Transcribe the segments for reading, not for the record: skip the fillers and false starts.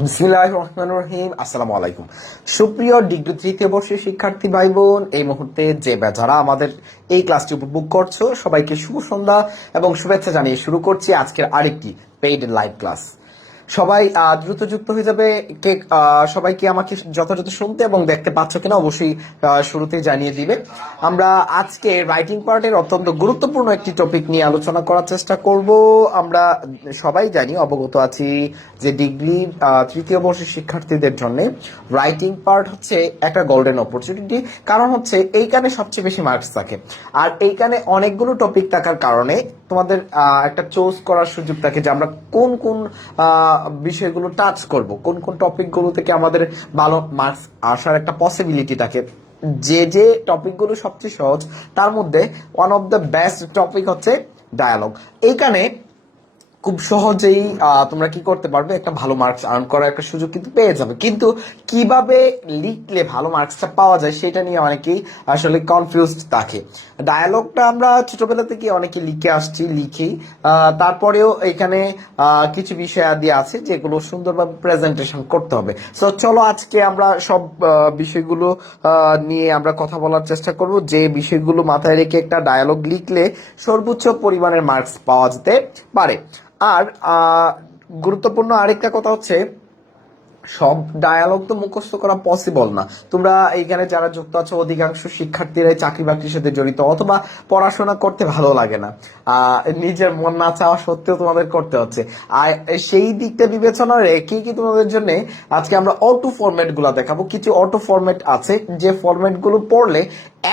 বিসমিল্লাহির রহমানির রহিম। আসসালামু আলাইকুম। সুপ্রিয় ডিগ্রি তৃতীয় বর্ষের শিক্ষার্থী ভাই বোন, এই মুহূর্তে যে যারা আমাদের এই ক্লাসটি উপভোগ করছো সবাইকে শুভ সন্ধ্যা এবং শুভেচ্ছা জানিয়ে শুরু করছি আজকের আরেকটি পেইড লাইভ ক্লাস। সবাই দ্রুত যুক্ত হয়ে যাবে। কে সবাইকে আমাকে যথাযথ শুনতে এবং দেখতে পাচ্ছ কিনা অবশ্যই শুরুতেই জানিয়ে দিবে। আমরা আজকে রাইটিং পার্টের অত্যন্ত গুরুত্বপূর্ণ একটি টপিক নিয়ে আলোচনা করার চেষ্টা করব। আমরা সবাই জানি, অবগত আছি যে ডিগ্রি তৃতীয় বর্ষের শিক্ষার্থীদের জন্য রাইটিং পার্ট হচ্ছে একটা গোল্ডেন অপরচুনিটি। কারণ হচ্ছে এইখানে সবচেয়ে বেশি মার্কস থাকে, আর এইখানে অনেকগুলো টপিক থাকার কারণে তোমাদের একটা চুজ করার সুযোগ থাকে যে আমরা কোন কোন বিষয়গুলো টাচ করব, কোন কোন টপিকগুলো থেকে আমাদের ভালো মার্কস আসার একটা পসিবিলিটি থাকে। যে যে টপিকগুলো সবচেয়ে সহজ তার মধ্যে one of the best topic হচ্ছে ডায়ালগ। এইখানে খুব সহজেই তোমরা কি করতে পারবে, একটা ভালো মার্কস আর্ন করার একটা সুযোগ কিন্তু পেয়ে যাবে। কিন্তু কিভাবে লিখলে ভালো মার্কসটা পাওয়া যায় সেটা নিয়ে অনেকেই আসলে কনফিউজড থাকে। ডায়ালগটা আমরা ছোটবেলা থেকে অনেকে লিখে আসছি, লিখি, তারপরেও এখানে কিছু বিষয় আদি আছে যেগুলো সুন্দরভাবে প্রেজেন্টেশন করতে হবে। সো চলো আজকে আমরা সব বিষয়গুলো নিয়ে আমরা কথা বলার চেষ্টা করব, যে বিষয়গুলো মাথায় রেখে একটা ডায়ালগ লিখলে সর্বোচ্চ পরিমাণের মার্কস পাওয়া যেতে পারে। আর গুরুত্বপূর্ণ আরেকটা কথা হচ্ছে, সব ডায়ালগ তো মুখস্থ করা পসিবল না। তোমরা এইখানে যারা যুক্ত আছো অধিকাংশ শিক্ষার্থীরাই চাকরি বাকরির সাথে জড়িত, অথবা পড়াশোনা করতে ভালো লাগে না, নিজের মন না চাওয়া সত্ত্বেও তোমাদের করতে হচ্ছে। আর সেই দিকটা বিবেচনা রেখেই কি তোমাদের জন্য আজকে আমরা অটো ফরম্যাট গুলা দেখাবো। কিছু অটো ফরম্যাট আছে যে ফরম্যাট গুলো পড়লে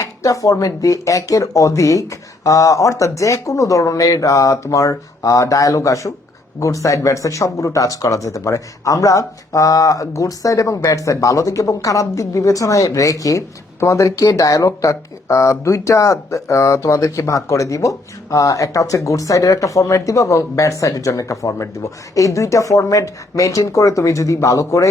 একটা ফরম্যাট দিয়ে একের অধিক অর্থাৎ যে কোনো ধরনের তোমার ডায়ালগ আসুক, গুড সাইড ব্যাড সাইড সবগুলো টাচ করা যেতে পারে। আমরা গুড সাইড এবং ব্যাড সাইড, ভালো দিক এবং খারাপ দিক বিবেচনায় রেখে তোমাদেরকে ডায়ালগটা দুইটা তোমাদেরকে ভাগ করে দিব। একটা হচ্ছে গুড সাইডের একটা ফরম্যাট দিব এবং ব্যাড সাইডের জন্য একটা ফরম্যাট দিব। এই দুইটা ফরম্যাট মেনটেন করে তুমি যদি ভালো করে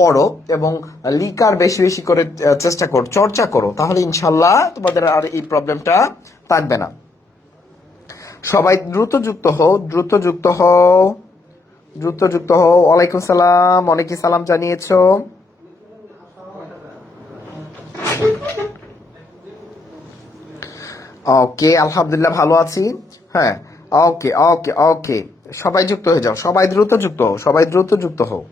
পড়ো এবং লিকার বেশি বেশি করে চেষ্টা করো, চর্চা করো, তাহলে ইনশাল্লাহ তোমাদের আর এই প্রবলেমটা থাকবে না। সবাই দ্রুত যুক্ত হও, দ্রুত যুক্ত হও, দ্রুত যুক্ত হও। ওয়ালাইকুম সালাম, অনেকে সালাম জানিয়েছো। ওকে, আলহামদুলিল্লাহ ভালো আছি। হ্যাঁ, ওকে ওকে ওকে, সবাই যুক্ত হয়ে যাও, সবাই দ্রুত যুক্ত হও, সবাই দ্রুত যুক্ত হও,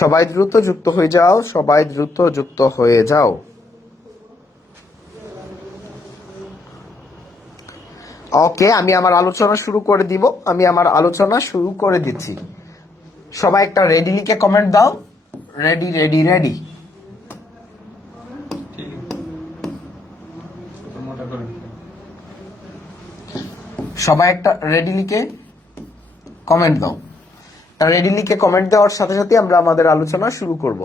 সবাই দ্রুত যুক্ত হয়ে যাও, সবাই দ্রুত যুক্ত হয়ে যাও। ওকে, আমি আমার আলোচনা শুরু করে দিব, আমি আমার আলোচনা শুরু করে দিচ্ছি। সবাই একটা রেডি লিখে কমেন্ট দাও। Ready ready ready. সবাই একটা রেডি লিখে কমেন্ট দাও। রেডি লিখে কমেন্ট দেওয়ার সাথে সাথে আমরা আমাদের আলোচনা শুরু করব।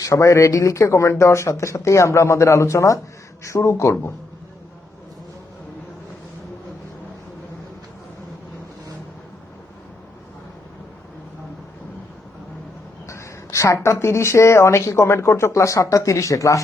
সবাই রেডি লিখে কমেন্ট দেওয়ার সাথে সাথেই আমরা আমাদের আলোচনা শুরু করব। 7:30 অনেকে কমেন্ট করছো ক্লাস 7:30, ক্লাস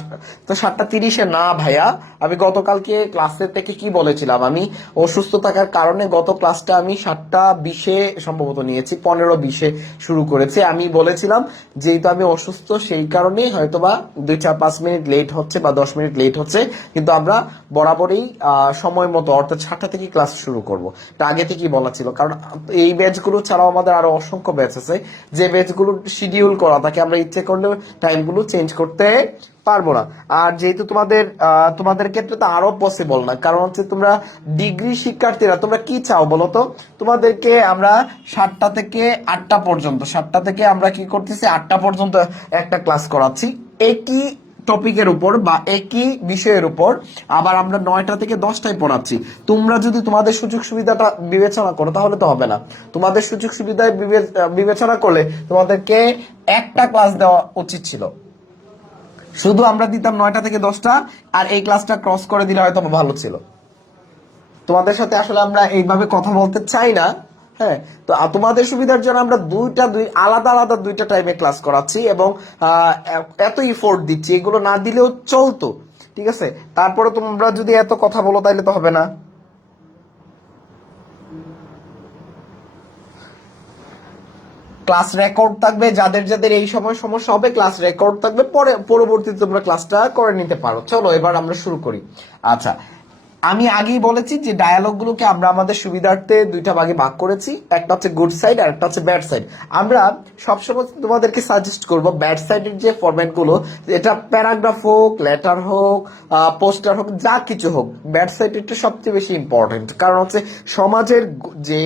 তো 7:30 না ভাইয়া। আমি গতকালকে ক্লাসের থেকে কি বলেছিলাম, আমি অসুস্থ থাকার কারণে গত ক্লাসটা আমি 7:20 সম্ভবত নিয়েছি, 15:20 শুরু করেছি। আমি বলেছিলাম যেহেতু আমি অসুস্থ সেই কারণে হয়তোবা 2-4-5 মিনিট লেট হচ্ছে বা 10 মিনিট লেট হচ্ছে, কিন্তু আমরা বরাবরই সময় মতো অর্থাৎ 7টা থেকে ক্লাস শুরু করব। এটা আগে থেকেই বলা ছিল, কারণ এই ব্যাচগুলো ছাড়াও আমাদের আরো অসংখ্য ব্যাচ আছে যে ব্যাচগুলো শিডিউল করা থাকে, আমরা ইচ্ছে করলেও টাইমগুলো চেঞ্জ করতে পারবো না। আর যেহেতু তোমাদের ক্ষেত্রে তো আরো পসিবল না, কারণ হচ্ছে তোমরা ডিগ্রি শিক্ষার্থীরা, তোমরা কি চাও বলো তো? তোমাদেরকে আমরা 7টা থেকে 8টা পর্যন্ত, 7টা থেকে আমরা কি করতেছি 8টা পর্যন্ত একটা ক্লাস করাচ্ছি একই টপিকের উপর বা একই বিষয়ের উপর। আবার আমরা 9টা থেকে 10টায় পড়াচ্ছি। তোমরা যদি তোমাদের সুযোগ সুবিধাটা বিবেচনা করো তাহলে তো হবে না। তোমাদের সুযোগ সুবিধায় বিবেচনা করলে তোমাদেরকে একটা ক্লাস দেওয়া উচিত ছিল। শুধু আমরা দিতাম 9টা থেকে 10টা, আর এই ক্লাসটা ক্রস করে দিলে হয়তো ভালো ছিল। তোমাদের সাথে আসলে আমরা এইভাবে কথা বলতে চাই না। হ্যাঁ, তো তোমাদের সুবিধার জন্য আমরা আলাদা আলাদা দুইটা টাইমে ক্লাস করাচ্ছি এবং এত ইফোর্ট দিচ্ছি, এগুলো না দিলেও চলতো, ঠিক আছে? তারপরে তোমরা যদি এত কথা বলো তাইলে তো হবে না। ক্লাস রেকর্ড থাকবে, যাদের যাদের এই সময় সমস্যা হবে ক্লাস রেকর্ড থাকবে, পরবর্তীতে তোমরা ক্লাসটা করে নিতে পারো। চলো এবার আমরা শুরু করি। আচ্ছা, আমি আগেই বলেছি যে ডায়ালগ গুলোকে আমরা আমাদের সুবিধার্থে দুইটা ভাগে ভাগ করেছি, একটা হচ্ছে গুড সাইড আর একটা হচ্ছে ব্যাড সাইড। আমরা সবসময় তোমাদেরকে সাজেস্ট করব ব্যাড সাইডের যে ফরম্যাট গুলো, এটা প্যারাগ্রাফ হোক, লেটার হোক, পোস্টার হোক, যা কিছু হোক, ব্যাড সাইডেরটা সবচেয়ে বেশি ইম্পর্টেন্ট। কারণ হচ্ছে সমাজের যে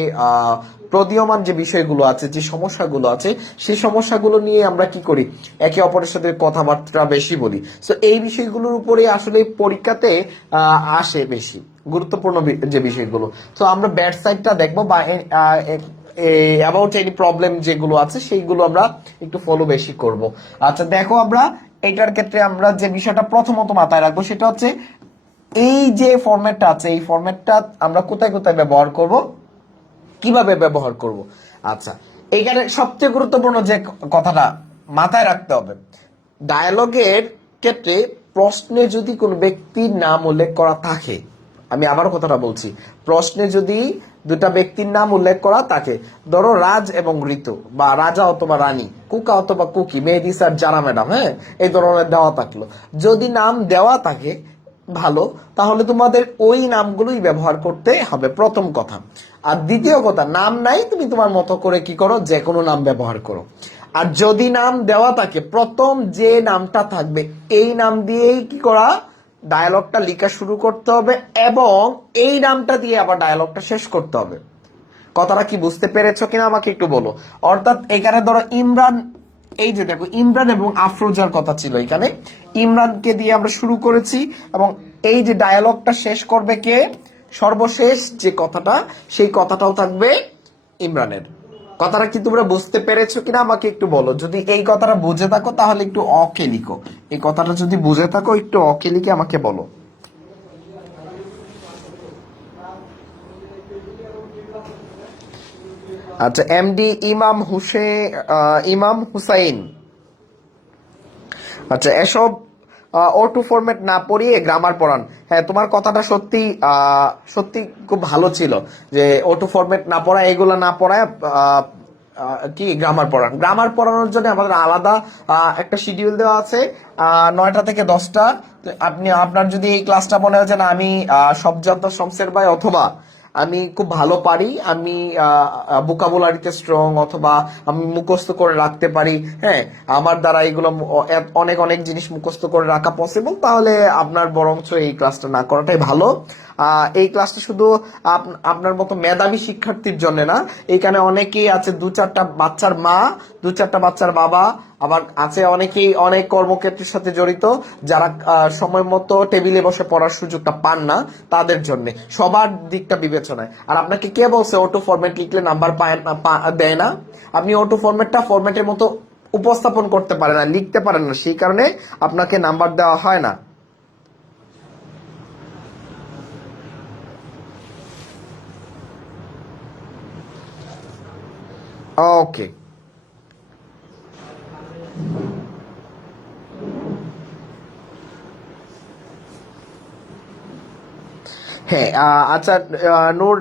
প্রদীয়মান যে বিষয়গুলো আছে, যে সমস্যাগুলো আছে, সেই সমস্যাগুলো নিয়ে আমরা কি করি, একে অপরের সাথে কথাবার্তা বেশি বলি। সো এই বিষয়গুলোর উপরে আসলে পরীক্ষাতে আসে বেশি গুরুত্বপূর্ণ যে বিষয়গুলো। তো আমরা ব্যাড সাইডটা দেখবো, বা অ্যাবাউট এনি প্রবলেম যেগুলো আছে সেইগুলো আমরা একটু ফলো বেশি করব। আচ্ছা দেখো, আমরা এটার ক্ষেত্রে আমরা যে বিষয়টা প্রথমত মাথায় রাখবো সেটা হচ্ছে এই যে ফরম্যাটটা আছে, এই ফরম্যাটটা আমরা কোথায় কোথায় ব্যবহার করব, কিভাবে ব্যবহার করব। আচ্ছা, এইখানে সবচেয়ে গুরুত্বপূর্ণ যে কথাটা মাথায় রাখতে হবে, ডায়ালগের ক্ষেত্রে প্রশ্নে যদি কোনো ব্যক্তির নাম উল্লেখ করা থাকে, আমি আবার কথাটা বলছি, প্রশ্নে যদি দুটা ব্যক্তির নাম উল্লেখ করা থাকে, ধরো রাজ এবং ঋতু, বা রাজা অথবা রানী, কুকা অথবা কুকি, মেহেদি স্যার, জানা ম্যাডাম, হ্যাঁ, এই ধরনের দেওয়া থাকলো, যদি নাম দেওয়া থাকে ভালো, তাহলে তোমাদের ওই নামগুলোই ব্যবহার করতে হবে, প্রথম কথা। আর দ্বিতীয় কথা, নাম নাই, তুমি তোমার মতো করে কি করো, যে কোনো নাম ব্যবহার করো। আর যদি নাম দেওয়া থাকে, প্রথম যে নামটা থাকবে এই নাম দিয়েই কি করা, ডায়ালগটা লেখা শুরু করতে হবে, এবং এই নামটা দিয়ে আবার ডায়ালগটা শেষ করতে হবে। কথাটা কি বুঝতে পেরেছো কিনা আমাকে একটু বলো। অর্থাৎ এখানে ধরো ইমরান, এই যে দেখো ইমরান এবং আফরোজার কথা ছিল, এখানে ইমরানকে দিয়ে আমরা শুরু করেছি, এবং এই যে ডায়ালগটা শেষ করবে কে, সর্বশেষ যে কথাটা, সেই কথাটাও থাকবে ইমরানের। কথাটা কি তোমরা বুঝতে পেরেছো কিনা আমাকে একটু বলো। যদি এই কথাটা বুঝে থাকো তাহলে একটু অকে লিখো, এই কথাটা যদি বুঝে থাকো একটু অকে লিখে আমাকে বলো। আচ্ছা, এমডি ইমাম হুসাইন। আচ্ছা, এসব অটো ফরম্যাট না পড়িয়ে গ্রামার পড়ান। হ্যাঁ, তোমার কথাটা সত্যি সত্যি খুব ভালো ছিল, যে অটো ফরম্যাট না পড়া, এগুলা না পড়ায় কি গ্রামার পড়ান। গ্রামার পড়ানোর জন্য আমাদের আলাদা একটা শিডিউল দেওয়া আছে, 9টা থেকে 10টা। আপনি আপনার যদি এই ক্লাসটা মনে হয় যে না আমি সব জানতা শমসের ভাই, অথবা আমি খুব ভালো পারি, আমি ভোকাবুলারিতে স্ট্রং, অথবা আমি মুখস্থ করে রাখতে পারি, হ্যাঁ, আমার দ্বারা এগুলো অনেক অনেক জিনিস মুখস্থ করে রাখা পসিবল, তাহলে আপনার বরঞ্চ এই ক্লাসটা না করাটাই ভালো। এই ক্লাসটা শুধু আপনার মতো মেধাবী শিক্ষার্থীর জন্য না, এখানে অনেকেই আছে, 2-4টা বাচ্চার মা, 2-4টা বাচ্চার বাবা, আবার আছে অনেকেই অনেক কর্মক্ষেত্রের সাথে জড়িত, যারা সময় মতো টেবিলে বসে পড়ার সুযোগটা পান না, তাদের জন্য, সবার দিকটা বিবেচনায়। আর আপনাকে কে বলছে অটো ফরম্যাট লিখলে নাম্বার দেয় না? আপনি অটো ফরম্যাটের মতো উপস্থাপন করতে পারেন না, লিখতে পারেন না, সেই কারণে আপনাকে নাম্বার দেওয়া হয় না। ওকে, হ্যাঁ, আচ্ছা, নূর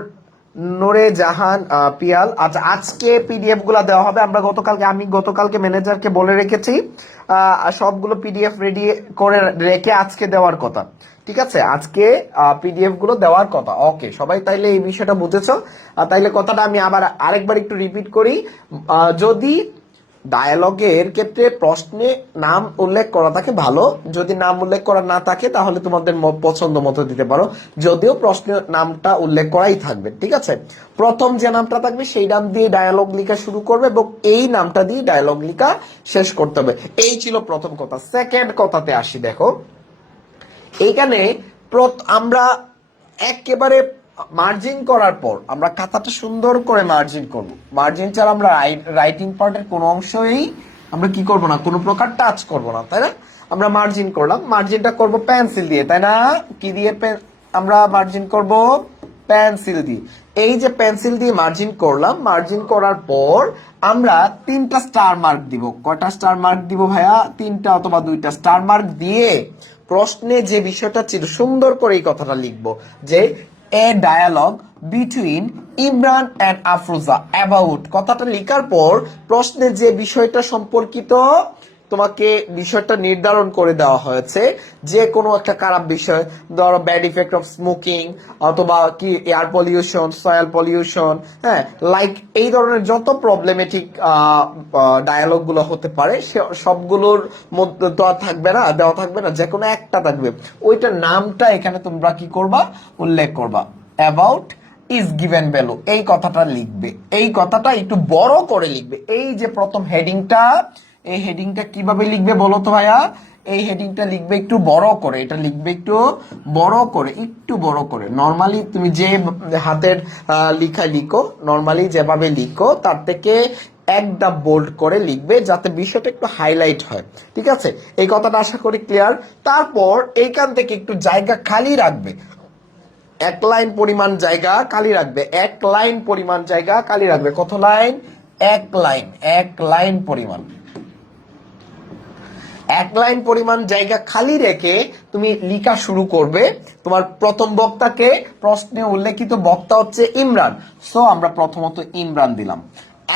নূরে জাহান পিয়াল, আচ্ছা আজকে পিডিএফ গুলা দেওয়া হবে। আমি গতকালকে ম্যানেজারকে বলে রেখেছি সবগুলো পিডিএফ রেডি করে রেখে আজকে দেওয়ার কথা। ঠিক আছে, আজকে পিডিএফ গুলো দেওয়ার কথা। ওকে, সবাই তাইলে এই বিষয়টা বুঝেছো। তাইলে কথাটা আমি আবার আরেকবার একটু রিপিট করি। যদি ডায়ালগের ক্ষেত্রে প্রশ্নে নাম উল্লেখ করা থাকে ভালো, যদি নাম উল্লেখ করা না থাকে তাহলে তোমাদের পছন্দ মতো দিতে পারো, যদিও প্রশ্নে নামটা উল্লেখ করাই থাকবে। ঠিক আছে, প্রথম যে নামটা থাকবে সেই নাম দিয়ে ডায়ালগ লেখা শুরু করবে, এবং এই নামটা দিয়ে ডায়ালগ লেখা শেষ করতে হবে। এই ছিল প্রথম কথা। সেকেন্ড কথাতে আসি, দেখো এইখানে আমরা একেবারে মার্জিন করার পর আমরা খাতাটা সুন্দর করে মার্জিন করব। মার্জিন ছাড়া আমরা রাইটিং পার্টের কোনো অংশই আমরা কি করব না, কোনো প্রকার টাচ করব না, তাই না? আমরা মার্জিন করলাম, মার্জিনটা করব পেন্সিল দিয়ে, তাই না? কি দিয়ে আমরা মার্জিন করব? পেন্সিল দিয়ে। এই যে পেন্সিল দিয়ে মার্জিন করলাম, মার্জিন করার পর আমরা 3টা স্টার মার্ক দিব। কয়টা স্টার মার্ক দিব ভাইয়া? 3টা অথবা 2টা স্টার মার্ক দিয়ে প্রশ্নে যে বিষয়টা ছিল সুন্দর করে এই কথাটা লিখবো, যে এ dialogue between Imran and Afroza about, কথাটা লেখার পর প্রশ্নে যে বিষয়টা সম্পর্কিত তোমাকে বিষয়টা নির্ধারণ করে দেওয়া হয়েছে, যে কোনো একটা খারাপ বিষয়, ধরো ব্যাড ইফেক্ট অফ স্মোকিং অথবা কি এয়ার পলিউশন, সয়েল পলিউশন, হ্যাঁ, লাইক এই ধরনের যত প্রবলেমেটিক ডায়ালগ গুলো হতে পারে সবগুলোর মধ্যে দেওয়া থাকবে না, যে কোনো একটা থাকবে, ওইটার নামটা এখানে তোমরা কি করবা, উল্লেখ করবা। অ্যাবাউট ইজ গিভেন ভ্যালু, এই কথাটা লিখবে, এই কথাটা একটু বড় করে লিখবে। এই যে প্রথম হেডিংটা, এই হেডিংটা কিভাবে লিখবে বলো তো ভাইয়া? এই হেডিংটা লিখবে একটু বড় করে, এটা লিখবে একটু বড় করে, একটু বড় করে। নর্মালি তুমি যে হাতের লিখা লিখো, নর্মালি যেভাবে লিখো তার থেকে একটা বোল্ড করে লিখবে, যাতে বিষয়টা একটু হাইলাইট হয়। ঠিক আছে, এই কথাটা আশা করি ক্লিয়ার। তারপর এইখান থেকে একটু জায়গা খালি রাখবে, এক লাইন পরিমাণ জায়গা খালি রাখবে, এক লাইন পরিমাণ জায়গা খালি রাখবে। কত লাইন? এক লাইন, এক লাইন পরিমাণ, এক লাইন পরিমাণ জায়গা খালি রেখে তুমি লেখা শুরু করবে। তোমার প্রথম বক্তাকে, প্রশ্নে উল্লেখিত বক্তা হচ্ছে ইমরান, সো আমরা প্রথমত ইমরান দিলাম।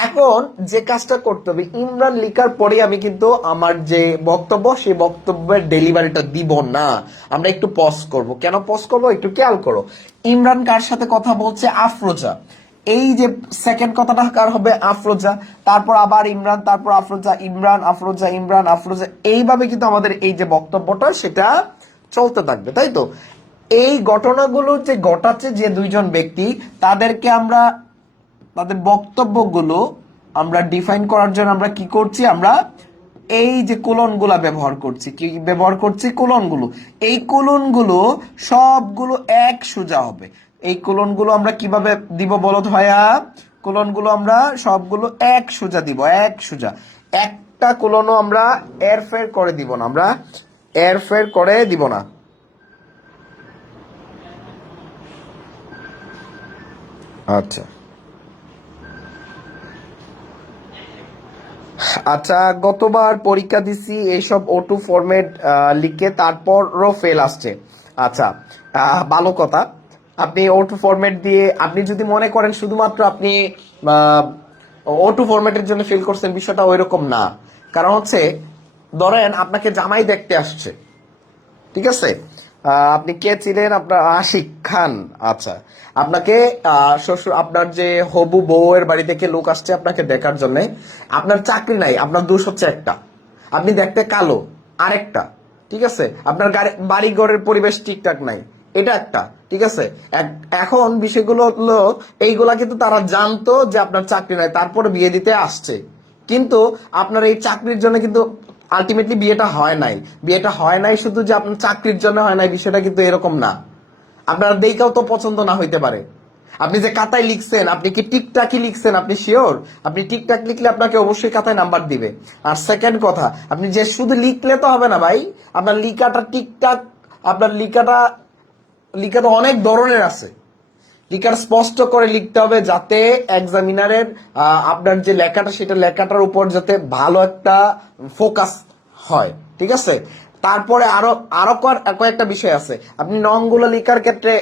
এখন যে কাজটা করতে হবে, ইমরান লেখার পরে আমি কিন্তু আমার যে বক্তব্য, সেই বক্তব্যের ডেলিভারিটা দিব না, আমরা একটু পজ করব। কেন পজ করবো একটু খেয়াল করো। ইমরান কার সাথে কথা বলছে? আফরোজা। এই যে সেকেন্ড কথাটা কার হবে? আফরোজা। তারপর আবার ইমরান, তারপর আফরোজা, ইমরান আফরোজা, ইমরান আফরোজা, এইভাবে কিন্তু আমাদের এই যে বক্তব্যটা সেটা চলতে থাকবে, তাই তো? এই ঘটনাগুলো যে ঘটাচ্ছে যে দুইজন ব্যক্তি, তাদেরকে আমরা, তাদের বক্তব্যগুলো আমরা ডিফাইন করার জন্য আমরা কি করছি? আমরা এই যে কোলনগুলা ব্যবহার করছি। কি ব্যবহার করছি? কোলনগুলো। এই কোলনগুলো সবগুলো এক সোজা হবে। এই কোলনগুলো আমরা কিভাবে দিব বলো তো ভাইয়া? কোলনগুলো আমরা সবগুলো এক সোজা দিব, এক সোজা। একটা কোলনও আমরা এরফের করে দিব না, আমরা এরফের করে দিব না। আচ্ছা আচ্ছা, গতবার পরীক্ষা দিছি এইসব O2 ফরম্যাট লিখে, তারপরও ফেল আসছে। আচ্ছা, ভালো কথা। আপনি O2 ফরম্যাট দিয়ে, আপনি যদি মনে করেন শুধুমাত্র আপনি O2 ফরম্যাটের জন্য ফেল করছেন, বিষয়টা ওইরকম না। কারণ হচ্ছে, ধরেন আপনাকে জামাই দেখতে আসছে, ঠিক আছে? আপনি কে ছিলেন? আপনার আশিক খান। আচ্ছা, আপনাকে শ্বশুর, আপনার যে হবু বউয়ের বাড়ি থেকে লোক আসছে আপনাকে দেখার জন্য। আপনার চাকরি নাই, আপনার দোষ হচ্ছে একটা, আপনি দেখতে কালো, আরেকটা, ঠিক আছে? আপনার বাড়ি ঘরের পরিবেশ ঠিকঠাক নাই, এটা একটা, ঠিক আছে? এখন বিষয়গুলো হলো এইগুলা কিন্তু তারা জানতো যে আপনার চাকরি নাই, তারপরে বিয়ে দিতে আসছে। কিন্তু আপনার এই চাকরির জন্য কিন্তু আলটিমেটলি বিয়েটা হয় নাই। বিয়েটা হয় নাই শুধু যে আপনার চাকরির জন্য হয় নাই, বিষয়টা কিন্তু এরকম না। আপনার দেখেও তো পছন্দ না হইতে পারে। আপনি যে খাতায় লিখছেন, আপনি কি টিকটাকই লিখছেন? আপনি শিওর? আপনি টিকটাক লিখলে আপনাকে অবশ্যই খাতায় নাম্বার দিবে। আর সেকেন্ড কথা, আপনি যে শুধু লিখলে তো হবে না ভাই, আপনার লিখাটা ঠিকঠাক, আপনার লিখাটা অনেক ধরনের আছে। লেখার স্পষ্ট করে লিখতে হবে, যাতে এক্সামিনারের আপনার যে লেখাটা, সেটা লেখাটার উপর যাতে ভালো একটা ফোকাস হয়, ঠিক আছে? তারপরে আরো আরো কয়েকটা বিষয় আছে। আপনি নংগুলো লেখার ক্ষেত্রে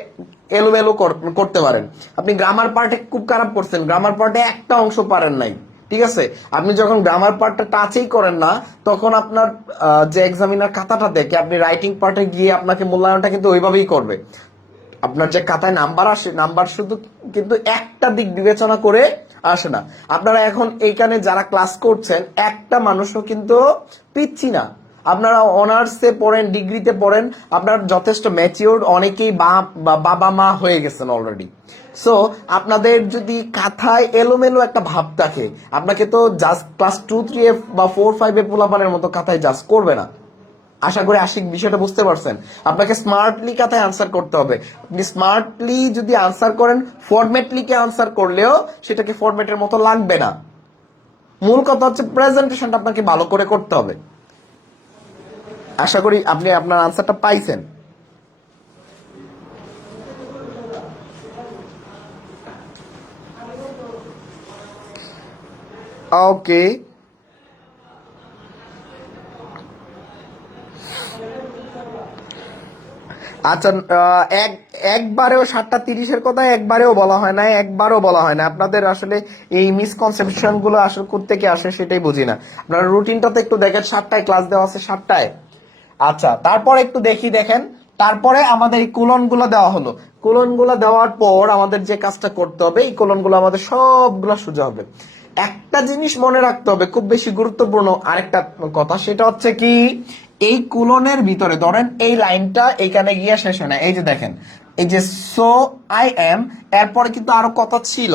এলোমেলো করতে পারেন। আপনি গ্রামার পার্টে খুব খারাপ করছেন, গ্রামার পার্টে একটা অংশ পারেন নাই, ঠিক আছে? আপনি যখন গ্রামার পার্টটা টাচই করেন না, তখন আপনার যে এক্সামিনার খাতাটা দেখে আপনি রাইটিং পার্টে গিয়ে আপনাকে মূল্যায়নটা কিন্তু ওইভাবেই করবে। আপনার যে খাতায় নাম্বার আসে, নাম্বার শুধু কিন্তু একটা দিক বিবেচনা করে আসে না। আপনারা এখন এইখানে যারা ক্লাস করছেন, একটা মানুষও কিন্তু পিচ্ছি না। আপনারা অনার্সে পড়েন, ডিগ্রিতে পড়েন, আপনার যথেষ্ট ম্যাচিওর, অনেকেই বাবা মা হয়ে গেছেন অলরেডি। সো আপনাদের যদি খাতায় এলোমেলো একটা ভাব থাকে, আপনাকে তো জাস্ট ক্লাস 2, 3 বা 4, 5 পোলাপানের মতো খাতায় জাস্ট করবে না। আশা করি আশিক বিষয়টা বুঝতে পারছেন। আপনাকে স্মার্টলি কথায় আনসার করতে হবে। আপনি স্মার্টলি যদি আনসার করেন, ফরম্যাটলিকে আনসার করলেও সেটাকে ফরম্যাটের মতো লাগবে না। মূল কথা হচ্ছে প্রেজেন্টেশনটা আপনাকে ভালো করে করতে হবে। আশা করি আপনি আপনার আনসারটা পাইছেন। ওকে, আচ্ছা, একবারেও 7:30-এর কথা একবারেও বলা হয় না, একবারও বলা হয় না। আপনাদের আসলে এই মিসকনসেপশন গুলো আসলে কোত্থেকে আসে সেটাই বুঝি না। আপনারা রুটিনটাতে একটু দেখেন, 7টায় ক্লাস দেওয়া আছে, 7টায়। আচ্ছা, তারপর একটু দেখেন। তারপরে আমাদের এই কোলন গুলো দেওয়া হলো। কোলন গুলো দেওয়ার পর আমাদের যে কাজটা করতে হবে, এই কোলন গুলো আমাদের সবগুলো সোজা হবে। একটা জিনিস মনে রাখতে হবে, খুব বেশি গুরুত্বপূর্ণ আরেকটা কথা, সেটা হচ্ছে কি, এই কোলনের ভিতরে ধরেন এই লাইনটা এখানে গিয়ে শেষ হয় না। এই যে দেখেন, এই যে সো আই এম, এরপরে কিন্তু আরো কথা ছিল।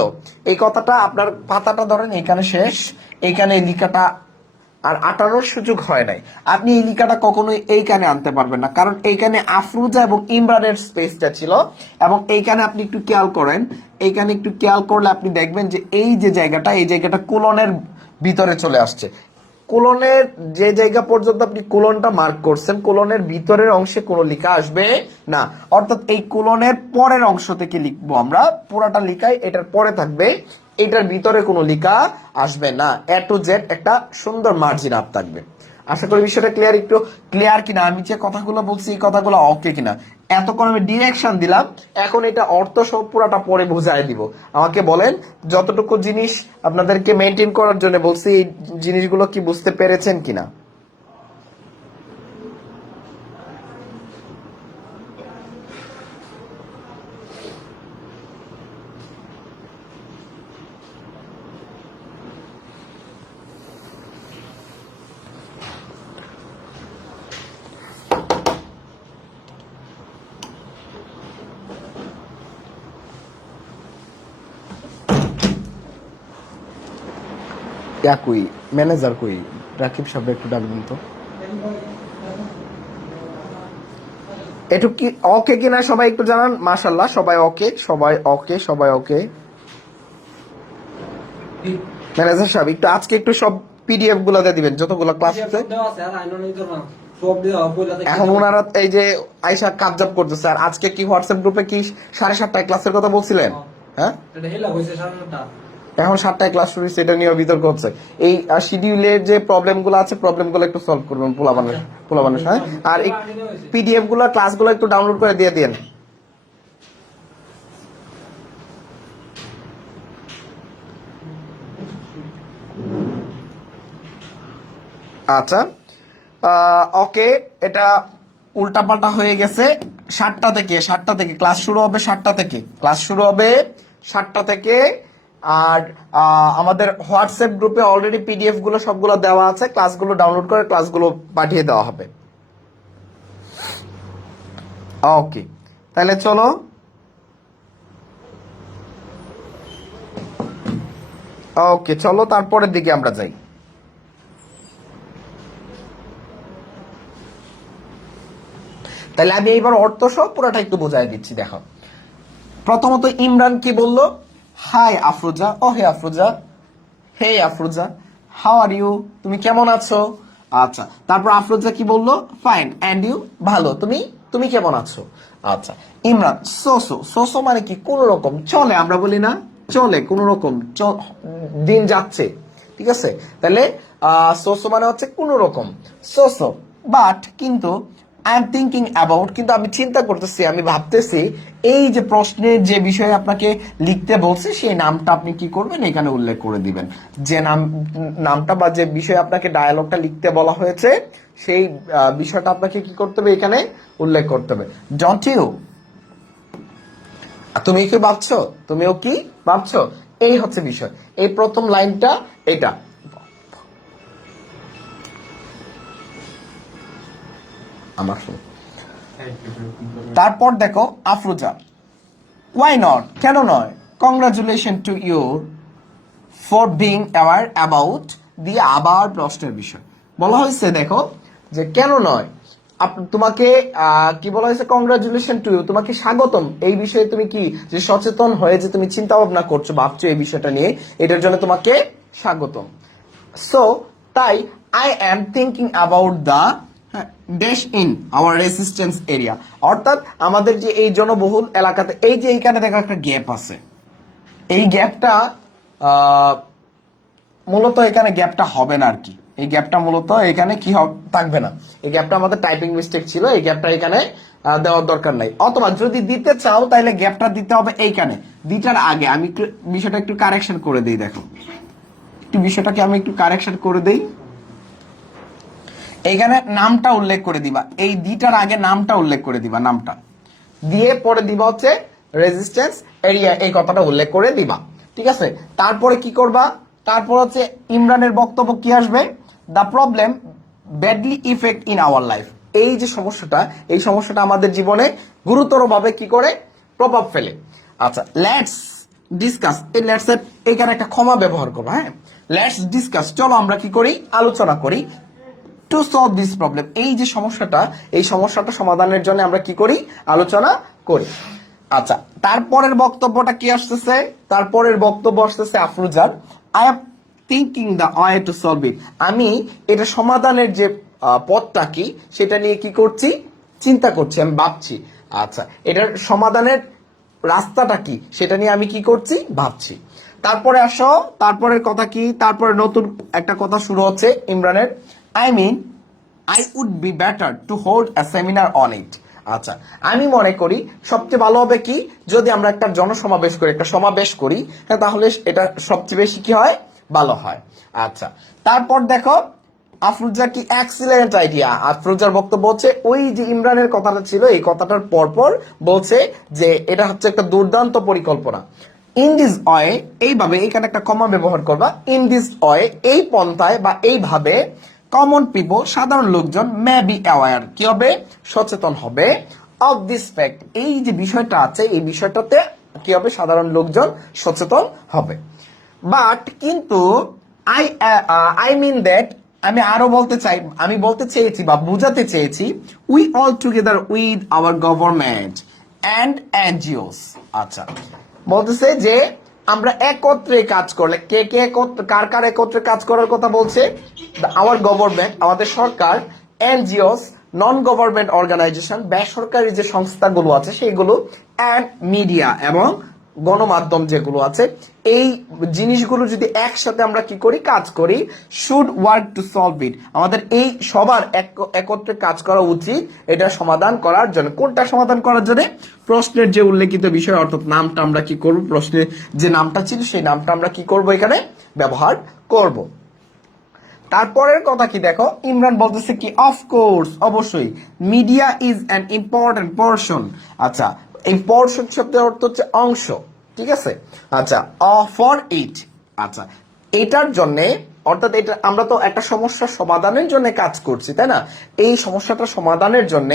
এই কথাটা আপনার পাতাটা ধরেন এখানে শেষ, এখানে এই লিখাটা আর আটানোর সুযোগ হয় নাই। আপনি এই লিখাটা কখনোই এইখানে আনতে পারবেন না, কারণ এইখানে আফরুজা এবং ইমরানের স্পেসটা ছিল। এবং এইখানে আপনি একটু খেয়াল করেন, এইখানে একটু খেয়াল করলে আপনি দেখবেন যে এই যে জায়গাটা, এই জায়গাটা কোলনের ভিতরে চলে আসছে। কোলনের যে জায়গা পর্যন্ত আপনি কোলনটা মার্ক করছেন, কোলনের ভিতরের অংশে কোনো লেখা আসবে না। অর্থাৎ এই কোলনের পরের অংশ থেকে লিখবো আমরা, পুরাটা লিখাই এটার পরে থাকবে, এটার ভিতরে কোনো লেখা আসবে না। এ টু জেড একটা সুন্দর মার্জিন আপ থাকবে। আশা করি বিষয়টা ক্লিয়ার, একটু ক্লিয়ার কিনা, আমি যে কথাগুলো বলছি এই কথাগুলো ওকে কিনা। এতক্ষণ আমি ডিরেকশন দিলাম, এখন এটা অর্থ সহ পুরাটা পরে বুঝাই দিব। আমাকে বলেন, যতটুকু জিনিস আপনাদেরকে মেনটেন করার জন্য বলছি, এই জিনিসগুলো কি বুঝতে পেরেছেন কিনা? কই ম্যানেজার কই? রাকিব সাহেব একটু ডাকবেন তো। একটু কি ওকে কিনা সবাই একটু জানান। মাশাল্লাহ, সবাই ওকে, সবাই ওকে, সবাই ওকে। ম্যানেজার সাহেব একটু আজকে একটু সব পিডিএফ গুলো দিয়ে দিবেন, যতগুলো ক্লাস আছে। এখন ওনারা এই যে আইসা কাবজাব করতেছে। আর আজকে কি হোয়াটসঅ্যাপ গ্রুপে কি 7:30টায় ক্লাসের কথা বলছিলেন? হ্যাঁ, এখন 7টায় ক্লাস শুরু হয়েছে, এটা নিয়ে বিতর্ক হচ্ছে। এই শিডিউলের যে প্রবলেম গুলো আছে, প্রবলেম গুলো একটু সলভ করবেন পোলা মানুষ। হ্যাঁ, আর এই পিডিএফ গুলো ক্লাসগুলো একটু ডাউনলোড করে দিয়ে দিন। আচ্ছা, ওকে, এটা উল্টাপাল্টা হয়ে গেছে। 7টা থেকে ক্লাস শুরু হবে, 7টা থেকে। আর আমাদের হোয়াটসঅ্যাপ গ্রুপে অলরেডি পিডিএফ গুলো সবগুলো দেওয়া আছে, ক্লাসগুলো ডাউনলোড করে ক্লাসগুলো পাঠিয়ে দেওয়া হবে। ওকে, তাহলে চলো। ওকে, চলো তারপরের দিকে আমরা যাই। তাহলে আমি এইবার অর্থ সহ পুরোটা একটু বোঝাই দিচ্ছি, দেখো। প্রথমত ইমরান কি বললো? Hi Afroza, oh hey Afroza, hey Afroza, how are you, তুমি কেমন আছো? আচ্ছা, তারপর আফরোজা কি বললো? ফাইন, এন্ড ইউ, ভালো, তুমি তুমি কেমন আছো? আচ্ছা, ইমরান সোসো, সোসো মানে কি? কোন রকম, চলে, আমরা বলি না, চলে, কোন রকম, দিন যাচ্ছে, ঠিক আছে। তাহলে সোসো মানে হচ্ছে কোন রকম, সোসো। বাট কিন্তু আই এম থিঙ্কিং অ্যাবাউট, কিন্তু আমি চিন্তা করতেছি, আমি ভাবতেছি, এই যে প্রশ্নের যে বিষয়ে আপনাকে লিখতে বলছে, সেই নামটা আপনি কি করবেন, এখানে উল্লেখ করে দিবেন। যে নামটা বা যে বিষয়ে আপনাকে ডায়ালগটা লিখতে বলা হয়েছে, সেই বিষয়টা আপনাকে কি করতে হবে, এখানে উল্লেখ করতে হবে। Don't you? তুমি কি ভাবছো? তুমিও কি ভাবছো? এই হচ্ছে বিষয়। এই প্রথম লাইনটা এটা। আমার তারপর দেখো আফরোজা, ওয়াই নট, কেন নয়? Congratulation to you for being aware about দিয়ে আবার প্রশ্নের বিষয় বলা হয়েছে। দেখো যে কেন নয়, তোমাকে কি বলা হয়েছে? কংগ্রাচুলেশন টু ইউ, তোমাকে স্বাগতম। এই বিষয়ে তুমি কি যে সচেতন হয়ে যে তুমি চিন্তা ভাবনা করছো, ভাবছো এই বিষয়টা নিয়ে, এটার জন্য তোমাকে স্বাগতম। সো তাই I am thinking about the dash in our resistance area, অর্থাৎ আমাদের যে এই জনবহুল এলাকাতে, এই যে এইখানে দেখো একটা গ্যাপ আছে, এই গ্যাপটা মূলত এখানে গ্যাপটা হবে না আর কি। এই গ্যাপটা মূলত এখানে কি থাকবে না, এই গ্যাপটা আমাদের টাইপিং মিস্টেক ছিল, এই গ্যাপটা এখানে দেওয়ার দরকার নাই। অথবা যদি দিতে চাও তাহলে গ্যাপটা দিতে হবে এইখানে, দুইটার আগে। আমি একটু বিষয়টা একটু কারেকশন করে দিই, দেখো একটু বিষয়টাকে আমি একটু কারেকশন করে দিই। এইখানে নামটা উল্লেখ করে দিবা, এই দুইটার আগে নামটা উল্লেখ করে দিবা, নামটা দিয়ে পরে দিবা হচ্ছে রেজিস্ট্যান্স এরিয়া, এই কথাটা উল্লেখ করে দিবা, ঠিক আছে। তারপরে কি করবা, তারপর হচ্ছে ইমরানের বক্তব্য কি আসবে, the problem badly effect in our life. এই যে সমস্যাটা, এই সমস্যাটা আমাদের জীবনে গুরুতরভাবে কি করে প্রভাব ফেলে। আচ্ছা, লেটস ডিসকাস, এই লেটস এখানে একটা ক্ষমা ব্যবহার করবো, হ্যাঁ, লেটস ডিসকাস, চলো আমরা কি করি, আলোচনা করি, টু সলভ দিস প্রবলেম, এই যে সমস্যাটা, এই সমস্যাটা সমাধানের জন্য আমরা কি করি, আলোচনা করি। আচ্ছা, তারপরের বক্তব্যটা কি আসতেছে, তারপরের বক্তব্য আসতেছে আফরোজার, I am thinking the way to solve it, আমি এটা সমাধানের যে পথটা কি সেটা নিয়ে কি করছি, চিন্তা করছি, আমি ভাবছি। আচ্ছা, এটার সমাধানের রাস্তাটা কি সেটা নিয়ে আমি কি করছি, ভাবছি। তারপরে আসো, তারপরের কথা কি, তারপরে নতুন একটা কথা শুরু হচ্ছে ইমরানের, I mean, I would be better to hold a seminar on it. আচ্ছা, আমি মনে করি সবচেয়ে ভালো হবে কি যদি আমরা একটা জনসমাবেশ করি, একটা সমাবেশ করি, তাহলে এটা সবচেয়ে বেশি কি হয়, ভালো হয়। আচ্ছা, তারপর দেখো আফরোজা কি এক্সিলেন্ট আইডিয়া, আফরোজার বক্তব্য হচ্ছে ওই যে ইমরানের কথাটা ছিল, এই কথাটার পরপর বলছে যে এটা হচ্ছে একটা দুর্দান্ত পরিকল্পনা। ইন দিস ওয়ে, এইভাবে, এখানে একটা কমা ব্যবহার করবা, ইন দিস ওয়ে, এই পন্থায় বা এইভাবে, কমন পিপল, সাধারণ লোকজন, মে বি অ্যাওয়ার, কি হবে, সচেতন হবে, অফ দিস ফ্যাক্ট, এই যে বিষয়টা আছে, এই বিষয়টাতে কি হবে, সাধারণ লোকজন সচেতন হবে। বাট কিন্তু আই আই মিন দ্যাট, আমি আরো বলতে চাই, আমি বলতে চেয়েছি বা বুঝাতে চেয়েছি, we all together with our government and NGOs. আচ্ছা, বলতেছে যে আমরা একত্রে কাজ করলে, কে কে কার কার একত্রে কাজ করার কথা বলছে, আওয়ার গভর্নমেন্ট, আমাদের সরকার, এনজিওস, নন গভর্নমেন্ট অর্গানাইজেশন, বেসরকারি যে সংস্থাগুলো আছে সেইগুলো, অ্যান্ড মিডিয়া, এবং গণমাধ্যম যেগুলো আছে, এই জিনিসগুলো যদি একসাথে আমরা কি করি, কাজ করি, শুড ওয়ার্ক টু সলভ ইট, আমাদের এই সবার একত্রে কাজ করা উচিত এটা সমাধান করার জন্য। কোনটা সমাধান করার জন্য, প্রশ্নের যে উল্লেখিত বিষয়, অর্থাৎ নামটা আমরা কি করব, প্রশ্নের যে নামটা ছিল সেই নামটা আমরা কি করব, এখানে ব্যবহার করব। তারপরের কথা কি দেখো, ইমরান বলতেছে কি, অফকোর্স, অবশ্যই, media is an important portion. আচ্ছা, এই পোর্শন শব্দের অর্থ হচ্ছে অংশ, ঠিক আছে। আচ্ছা, ফর ইট, আচ্ছা, এটার জন্য, অর্থাৎ এটা আমরা তো একটা সমস্যার সমাধানের জন্য কাজ করছি, তাই না, এই সমস্যাটা সমাধানের জন্য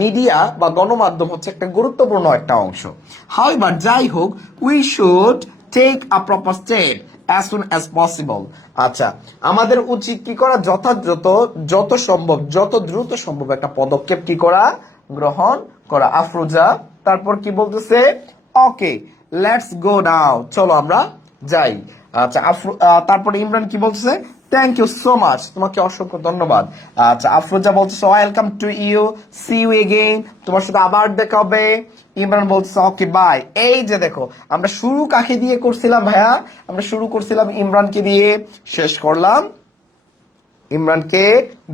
মিডিয়া বা গণমাধ্যম হচ্ছে একটা গুরুত্বপূর্ণ একটা অংশ। হাউএভার, যাই হোক, we should take a proper step as soon as possible. আচ্ছা, আমাদের উচিত কি করা, যথাযথ, যত সম্ভব, যত দ্রুত সম্ভব একটা পদক্ষেপ কি করা, গ্রহণ করা। আফরোজা তারপর কি বলতেছে, ওকে লেটস গো নাও, চলো আমরা যাই। আচ্ছা, তারপরে ইমরান কি বলতেছে, থ্যাংক ইউ সো মাচ, তোমাকে অসংখ্য ধন্যবাদ। আচ্ছা, আফরোজা বলতেছে welcome to you, see you again, তোমার সাথে আবার দেখা হবে। ইমরান বলতেছে ওকে বাই। এই যে দেখো, আমরা শুরু কাকে দিয়ে করছিলাম ভাইয়া, আমরা শুরু করছিলাম ইমরানকে দিয়ে, শেষ করলাম ইমরানকে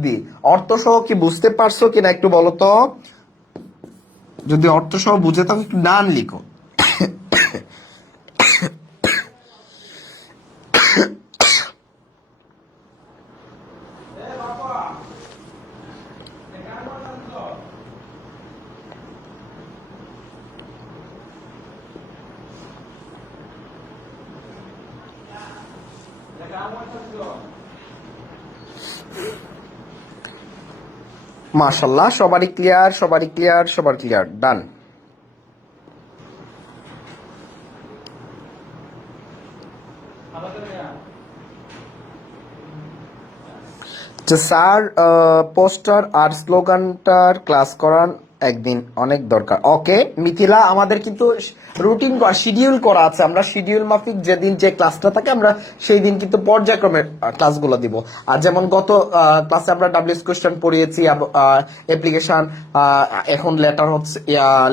দিয়ে। অর্থ সহ কি বুঝতে পারছো কিনা একটু বলো তো, যদি অর্থ সহ বুঝে থাকো একটু ডান লিখো। মাশাল্লাহ, সবারই ক্লিয়ার, সবারই ক্লিয়ার, সবার ক্লিয়ার, ডান। স্যার পোস্টার আর স্লোগানটার ক্লাস করান একদিন অনেক দরকার। ওকে মিথিলা, আমাদের কিন্তু রুটিন শিডিউল করা আছে, আমরা শিডিউল মাফিক যেদিন যে ক্লাসটা থাকে আমরা সেই দিন কিন্তু পর্যায়ক্রমে ক্লাসগুলো দিব। আর যেমন গত ক্লাসে আমরা ডাব্লিউএস কোশ্চেন পড়িয়েছি, অ্যাপ্লিকেশন, এখন লেটার হচ্ছে,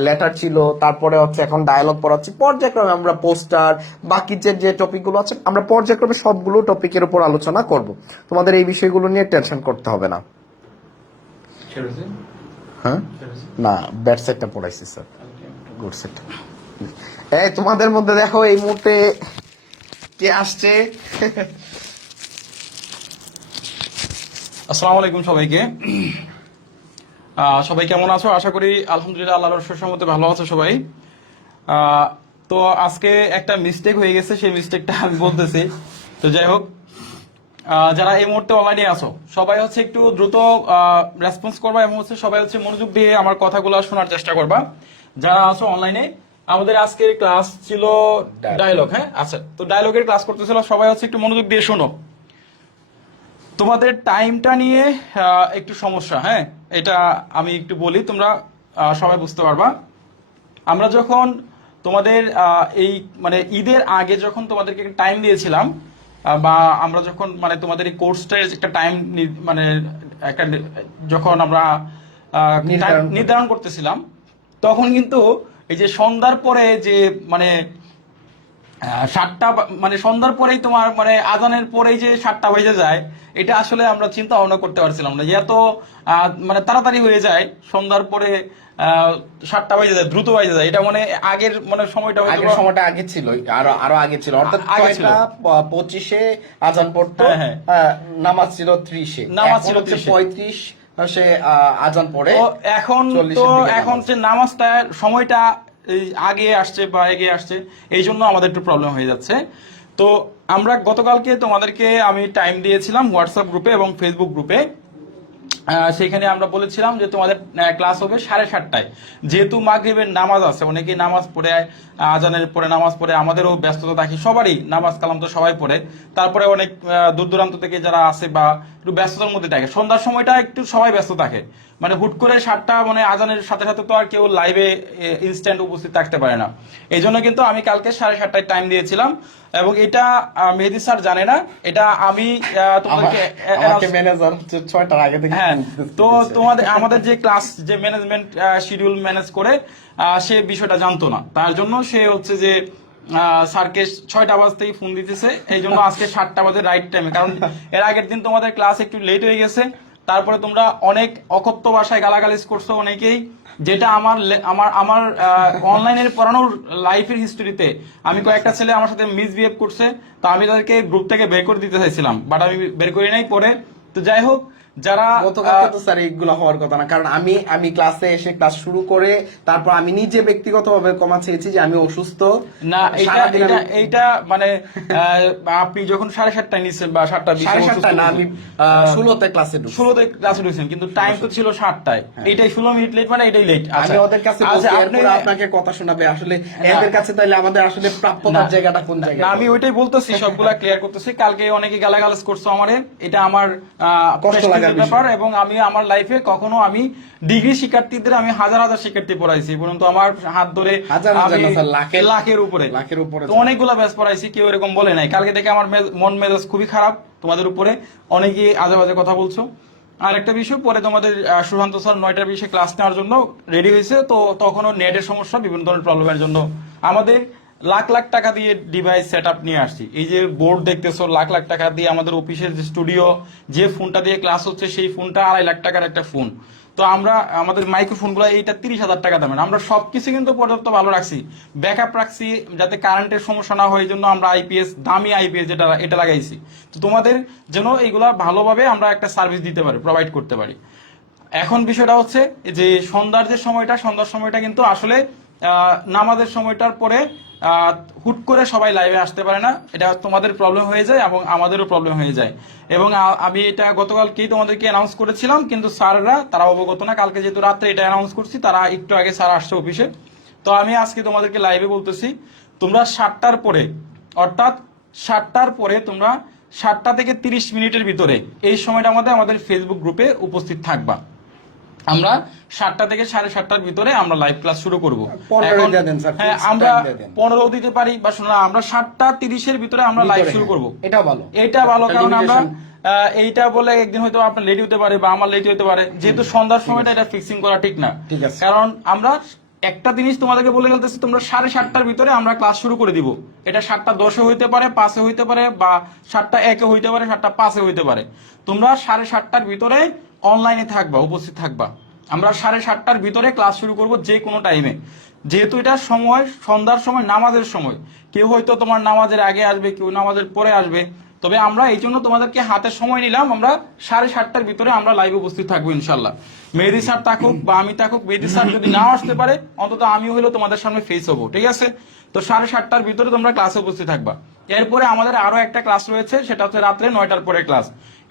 লেটার ছিল, তারপরে হচ্ছে এখন ডায়ালগ পড়াচ্ছি। পর্যায়ক্রমে আমরা পোস্টার, বাকি যে টপিকগুলো আছে আমরা পর্যায়ক্রমে সবগুলো টপিকের উপর আলোচনা করব। তোমাদের এই বিষয়গুলো নিয়ে টেনশন করতে হবে না। হ্যাঁ না, ব্যাড সাইডটা পড়াইছি স্যার, গুড সাইড। এই তোমাদের মধ্যে দেখো এই মুহূর্তে কে আসছে। আসসালামু আলাইকুম সবাইকে। সবাই কেমন আছো? আশা করি আলহামদুলিল্লাহ আল্লাহর সুসমতে ভালো আছো সবাই। তো আজকে একটা মিস্টেক হয়ে গেছে, সেই মিস্টেকটা আমি বলতেছি। তো যাই হোক, যারা এই মুহূর্তে অনলাইনে আছো সবাই হচ্ছে একটু দ্রুত রেসপন্স করবা এবং হচ্ছে সবাই হচ্ছে মনোযোগ দিয়ে আমার কথাগুলো শোনার চেষ্টা করবা। যারা আছো অনলাইনে, আমাদের আজকের ক্লাস ছিল ডায়লগ। হ্যাঁ আচ্ছা, তো ডায়লগের ক্লাস করতেছিল, সবাই হচ্ছে একটু মনোযোগ দিয়ে শোনো। তোমাদের টাইমটা নিয়ে একটু সমস্যা, হ্যাঁ এটা আমি একটু বলি, তোমরা সবাই বুঝতে পারবা। আমরা যখন তোমাদের এই মানে ঈদের আগে যখন তোমাদেরকে টাইম দিয়েছিলাম, বা আমরা যখন মানে তোমাদের এই কোর্সটার একটা টাইম মানে একটা যখন আমরা নির্ধারণ করতেছিলাম, তখন কিন্তু এই যে সন্ধ্যার পরে যে মানে 7টা মানে সন্ধ্যার পরেই তোমার মানে আজানের পরেই যে 7টা বেজে যায়, এটা আসলে আমরা চিন্তা ভাবনা করতে পারছিলাম না যে এত মানে তাড়াতাড়ি হয়ে যায়। সন্ধ্যার পরে 7টা বেজে যায়, দ্রুত বেজে যায়। এটা মানে আগের মানে সময়টা আগে ছিল, আরো আগে ছিল, অর্থাৎ 6:25 আজান পড়তো। নামাজ ছিল 30-এ, নামাজ ছিল 35 সে আজান পড়ে। এখন যে নামাজটা সময়টা আগে আসছে বা এগিয়ে আসছে, এই জন্য আমাদের একটু প্রবলেম হয়ে যাচ্ছে। তো আমরা গতকালকে তোমাদেরকে আমি টাইম দিয়েছিলাম হোয়াটসঅ্যাপ গ্রুপে এবং ফেসবুক গ্রুপে। সেখানে আমরা বলেছিলাম যে তোমাদের ক্লাস হবে 7:30টায়। যেহেতু মাগরিবের নামাজ আছে, অনেকেই নামাজ পড়ে, আজানের পরে নামাজ পড়ে, আমাদেরও ব্যস্ততা থাকে, সবারই নামাজ কালাম তো সবাই পড়ে। তারপরে অনেক দূর দূরান্ত থেকে যারা আসে বা একটু ব্যস্ততার মধ্যে থাকে, সন্ধ্যার সময়টা একটু সবাই ব্যস্ত থাকে। মানে হুট করে 7টা মানে আজানের সাথে সাথে তো আর কেউ লাইভে ইনস্ট্যান্ট উপস্থিত থাকতে পারে না। এই জন্য কিন্তু আমি কালকে 7:30টায় টাইম দিয়েছিলাম, এবং এটা মেহেদী স্যার জানে না, এটা আমি তোমাদেরকে ম্যানেজার হচ্ছে 6টার আগে থেকে। হ্যাঁ, তো তোমাদের আমাদের যে ক্লাস যে ম্যানেজমেন্ট শিডিউল ম্যানেজ করে, সে বিষয়টা জানতো না। তার জন্য সে হচ্ছে যে স্যারকে 6টা বাজতেই ফোন দিতেছে। এই জন্য আজকে 7টা বাজে রাইট টাইমে, কারণ এর আগের দিন তোমাদের ক্লাস একটু লেট হয়ে গেছে। তারপরে তোমরা অনেক অকথ্য ভাষায় গালাগালিজ করছো অনেকেই, যেটা আমার আমার আমার অনলাইনের পড়ানোর লাইফের হিস্টোরিতে আমি কয়েকটা ছেলে আমার সাথে মিসবিহেভ করছে। তো আমি তাদেরকে গ্রুপ থেকে বের করে দিতে চাইছিলাম, বাট আমি বের করি নাই পরে। তো যাই হোক, যারা গতকালকে তো স্যার এইগুলো হওয়ার কথা না, কারণ আমি ক্লাসে এসে ক্লাস শুরু করে তারপর আমি নিজে ব্যক্তিগতভাবে ক্ষমা চেয়েছি যে আমি অসুস্থ না। এইটা মানে আপনি যখন 7:30টায় নিচ্ছেন বা 7:20 না, আমি 16তে ক্লাসে ঢুকছেন, কিন্তু টাইম তো ছিল 7টায়। এইটাই 16 মিনিট লেট, মানে এটাই লেট। আমি ওদের কাছে বলছি আপনাকে কথা শোনাবে, আসলে এদের কাছে তাইলে আমাদের আসলে প্রাপ্যতার জায়গাটা কোন জায়গায়? আমি ওইটাই বলতেছি, সবগুলা ক্লিয়ার করতেছি। কালকে অনেকে গালাগালাজ করছো আমারে, এটা আমার কষ্ট লাগার ব্যাপার। এবং আমি আমার লাইফে কখনো আমি ডিগ্রি শিক্ষার্থীদের আমি হাজার হাজার শিক্ষার্থী পড়াইছি, পর্যন্ত আমার হাত ধরে লাখের উপরে তো অনেকগুলা ব্যাচ পড়াইছি, কেউ এরকম বলে নাই। কালকে থেকে আমার মন মেজাজ খুবই খারাপ তোমাদের উপরে, অনেকে আজে বাজে কথা বলছো। আর একটা বিষয়, পরে তোমাদের সুশান্ত স্যার 9টার বিষয়ে ক্লাস নেওয়ার জন্য রেডি হয়েছে, তো তখনও নেটের সমস্যা, বিভিন্ন ধরনের প্রবলেমের জন্য আমাদের লাখ লাখ টাকা দিয়ে ডিভাইস সেট আপ নিয়ে আসছি। এই যে বোর্ড দেখতেছো, লাখ লাখ টাকা দিয়ে আমাদের অফিসের যে স্টুডিও, যে ফোনটা দিয়ে ক্লাস হচ্ছে সেই ফোনটা 2.5 লাখ টাকার একটা ফোন। তো আমরা আমাদের মাইক্রোফোনগুলো এইটা 30,000 টাকা দামের। আমরা সবকিছু কিন্তু পর্যাপ্ত ভালো রাখছি, ব্যাকআপ রাখছি, যাতে কারেন্টের সমস্যা না হয়। এই জন্য আমরা আইপিএস, দামি আইপিএস যেটা এটা লাগাইছি। তো তোমাদের যেন এইগুলা ভালোভাবে আমরা একটা সার্ভিস দিতে পারি, প্রোভাইড করতে পারি। এখন বিষয়টা হচ্ছে যে সন্ধ্যার সময়টা কিন্তু আসলে নামাজের সময়টার পরে হুট করে সবাই লাইভে আসতে পারে না। এটা তোমাদের প্রবলেম হয়ে যায় এবং আমাদেরও প্রবলেম হয়ে যায়। এবং আমি এটা গতকালকেই তোমাদেরকে অ্যানাউন্স করেছিলাম, কিন্তু স্যাররা তারা অবগত না। কালকে যেহেতু রাত্রে এটা অ্যানাউন্স করছি, তারা একটু আগে স্যার আসছে অফিসে। তো আমি আজকে তোমাদেরকে লাইভে বলতেছি, তোমরা 7টার পরে, অর্থাৎ 7টার পরে তোমরা 7টা থেকে 30 মিনিটের ভিতরে এই সময়টার মধ্যে আমাদের ফেসবুক গ্রুপে উপস্থিত থাকবা। আমরা 7টা থেকে 7:30টার ভিতরে আমরা লাইভ ক্লাস শুরু করব। 15 দিয়ে দেন স্যার, হ্যাঁ, আমরা 15 দিতে পারি বা শোনা, আমরা 7:30-এর ভিতরে আমরা লাইভ শুরু করব। এটা ভালো, এটা ভালো, কারণ আমরা এইটা বলে একদিন হয়তো আপনার লেট হতে পারে বা আমার লেট হতে পারে, যেহেতু সন্ধ্যার সময়টা এটা ফিক্সিং করা ঠিক না। ঠিক আছে। কারণ আমরা একটা জিনিস তোমাদেরকে বলে গেলতেছি, তোমরা 7:30টার ভিতরে আমরা ক্লাস শুরু করে দিব। এটা 7:10 হইতে পারে, 5 হইতে পারে, বা 7:01 হইতে পারে, 7:05 হইতে পারে। তোমরা 7:30টার ভিতরে অনলাইনে থাকবা, উপস্থিত থাকবা। আমরা 7:30টার ভিতরে ক্লাস শুরু করব যে কোনো টাইমে, যেহেতু এটা সময় সন্ধ্যার সময়, নামাজের সময়। কেউ হয়তো তোমার নামাজের আগে আসবে, কেউ নামাজের পরে আসবে। তবে আমরা এই জন্য তোমাদেরকে হাতে সময় নিলাম, আমরা 7:30টার ভিতরে আমরা লাইভে উপস্থিত থাকবো ইনশাল্লাহ। মেহেদী স্যার থাকুক বা আমি থাকুক, মেহেদী স্যার যদি নাও আসতে পারে, অন্তত আমি হইলেও তোমাদের সামনে ফেস হবো, ঠিক আছে? তো 7:30টার ভিতরে তোমরা ক্লাসে উপস্থিত থাকবা। এরপরে আমাদের আরো একটা ক্লাস রয়েছে, সেটা হচ্ছে রাত্রে 9টার পরে ক্লাস।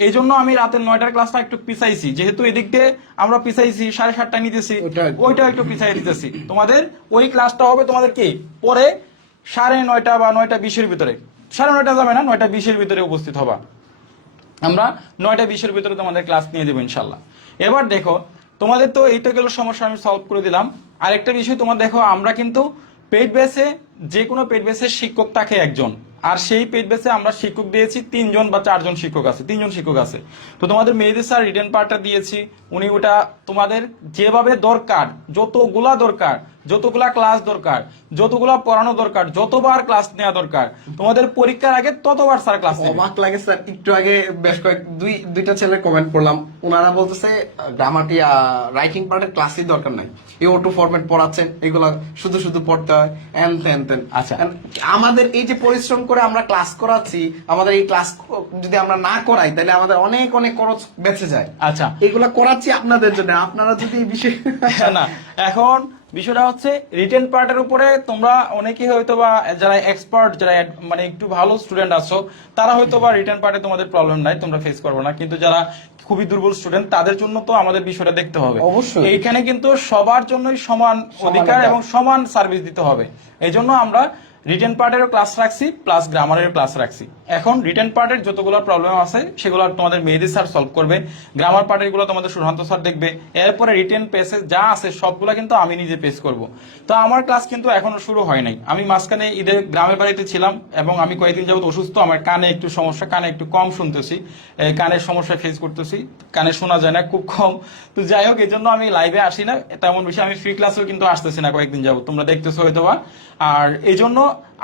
এই জন্য আমি রাতের 9টার ক্লাসটা একটু পিছাইছি, যেহেতু এদিক দিয়ে আমরা পিছাইছি, 7:30টায় নিতেছি, ওইটা একটু পিছাই দিতেছি। তোমাদের ওই ক্লাসটা হবে তোমাদের কি পরে 9:30 বা 9:20-এর ভিতরে। 9:30 যাবে না, 9:20-এর ভিতরে উপস্থিত হবা। আমরা 9:20-এর ভিতরে তোমাদের ক্লাস নিয়ে দেবো ইনশাল্লাহ। এবার দেখো, তোমাদের তো এইটা গেল সমস্যা, আমি সলভ করে দিলাম। আরেকটা বিষয় তোমার দেখো, আমরা কিন্তু পেইড বেসে, যে কোনো পেইড বেসের শিক্ষক থাকে একজন, আর সেই পেইড বেসে আমরা শিক্ষক দিয়েছি 3 জন বা 4 জন শিক্ষক আছে, 3 জন শিক্ষক আছে। তো তোমাদের মেহেদী স্যার রিটেন পার্টটা দিয়েছি, উনি ওটা তোমাদের যেভাবে দরকার, যতগুলা দরকার, যতগুলা ক্লাস দরকার, যতগুলা পড়ানো দরকার, যতবার ক্লাস নেওয়া দরকার, তোমাদের পরীক্ষার আগে ততবার স্যার ক্লাস নেবে। অবাক লাগে স্যার, একটু আগে বেশ দুইটা ছেলের কমেন্ট পড়লাম, ওনারা বলতেছে গ্রামারটি রাইটিং পার্টের ক্লাসই দরকার নাই, এই অটো ফরম্যাট পড়াচ্ছেন, এগুলা শুধু শুধু পড়তে হয়, এন। আচ্ছা, আমাদের এই যে পরিশ্রম করে আমরা ক্লাস করাচ্ছি, আমাদের এই ক্লাস যদি আমরা না করাই, তাহলে আমাদের অনেক অনেক খরচ বেঁচে যায়। আচ্ছা, এগুলা করাচ্ছি আপনাদের জন্য, আপনারা যদি এই বিষয়ে না, এখন বিষয়টা হচ্ছে রিটেন পার্টের উপরে তোমরা অনেকেই হয়তো বা যারা এক্সপার্ট, যারা মানে একটু ভালো স্টুডেন্ট আছো, তারা হয়তো বা রিটেন পার্টে তোমাদের প্রবলেম নাই, তোমরা ফেস করবে না। কিন্তু যারা খুবই দুর্বল স্টুডেন্ট, তাদের জন্য তো আমাদের বিষয়টা দেখতে হবে। অবশ্যই এইখানে কিন্তু সবার জন্যই সমান অধিকার এবং সমান সার্ভিস দিতে হবে। এই জন্য আমরা রিটেন পার্টেরও ক্লাস রাখছি, প্লাস গ্রামারের ক্লাস রাখছি। এখন রিটেন পার্টের যতগুলো প্রবলেম আছে সেগুলো তোমাদের মেহেদী স্যার সলভ করবে, গ্রামার পার্টের গুলো তোমাদের সুশান্ত স্যার দেখবে। এরপরে রিটেন পেসে যা আছে সবগুলো কিন্তু আমি নিজে পেস করব। তো আমার ক্লাস কিন্তু এখনো শুরু হয় নাই। আমি মাঝখানে ঈদের গ্রামের বাড়িতে ছিলাম এবং আমি কয়েকদিন যাবত অসুস্থ, আমার কানে একটু সমস্যা, কানে একটু কম শুনতেছি, কানের সমস্যা ফেস করতেছি, কানে শোনা যায় না খুব কম। তো যাই হোক, এই জন্য আমি লাইভে আসি না তেমন বেশি, আমি ফ্রি ক্লাসেও কিন্তু আসতেছি না কয়েকদিন যাবত, তোমরা দেখতেছো হয়তো বা। আর এই জন্য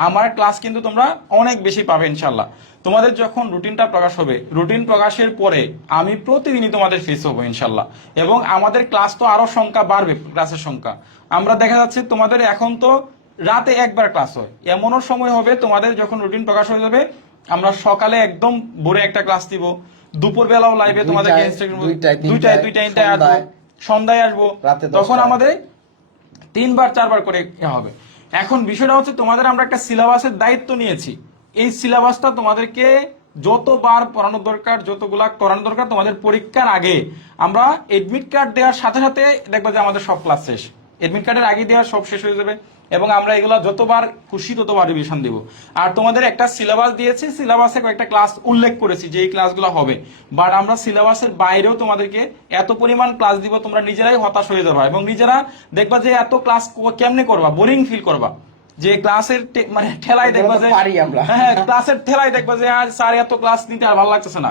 আমার ক্লাস কিন্তু তোমরা অনেক বেশি পাবে ইনশাল্লাহ। তোমাদের যখন রুটিনটা প্রকাশ হবে, রুটিন প্রকাশের পরে আমি প্রতিদিনই তোমাদের ফেস হবো ইনশাল্লাহ। এবং আমাদের ক্লাস তো আরো সংখ্যা বাড়বে, ক্লাসের সংখ্যা। আমরা দেখা যাচ্ছে তোমাদের এখন তো রাতে একবার ক্লাস হয়, এমনও সময় হবে তোমাদের যখন রুটিন প্রকাশ হয়ে যাবে, আমরা সকালে একদম ভোরে একটা ক্লাস দিব, দুপুর বেলাও লাইভে তোমাদের দুইটায় আসবো, সন্ধ্যায় আসবো, তখন আমাদের 3বার 4বার করে হবে। এখন বিষয়টা হচ্ছে, তোমাদের আমরা একটা সিলেবাসের দায়িত্ব নিয়েছি। এই সিলেবাসটা তোমাদেরকে যতবার পড়ানো দরকার, যতগুলা করানো দরকার, তোমাদের পরীক্ষার আগে আমরা এডমিট কার্ড দেওয়ার সাথে সাথে দেখবা যে আমাদের সব ক্লাস শেষ। এডমিট কার্ডের আগে দেওয়া সব শেষ হয়ে যাবে এবং আমরা এগুলা যতবার খুশি ততবার রিভিশন দিব। আর তোমাদের একটা সিলেবাস দিয়েছি, সিলেবাসে কয়েকটা ক্লাস উল্লেখ করেছি যে এই ক্লাসগুলো হবে, বাট আমরা সিলেবাসের বাইরেও তোমাদেরকে এত পরিমাণ ক্লাস দিব, তোমরা নিজেরাই হতাশ হয়ে যাবে এবং নিজেরা দেখবা যে এত ক্লাস কেমনে করবা, বোরিং ফিল করবা। যে ক্লাসের মানে ঠেলায় দেখবা যে হ্যাঁ, ক্লাসের ঠেলায় দেখবা যে আর স্যার এত ক্লাস নিতে আর ভালো লাগতেছে না।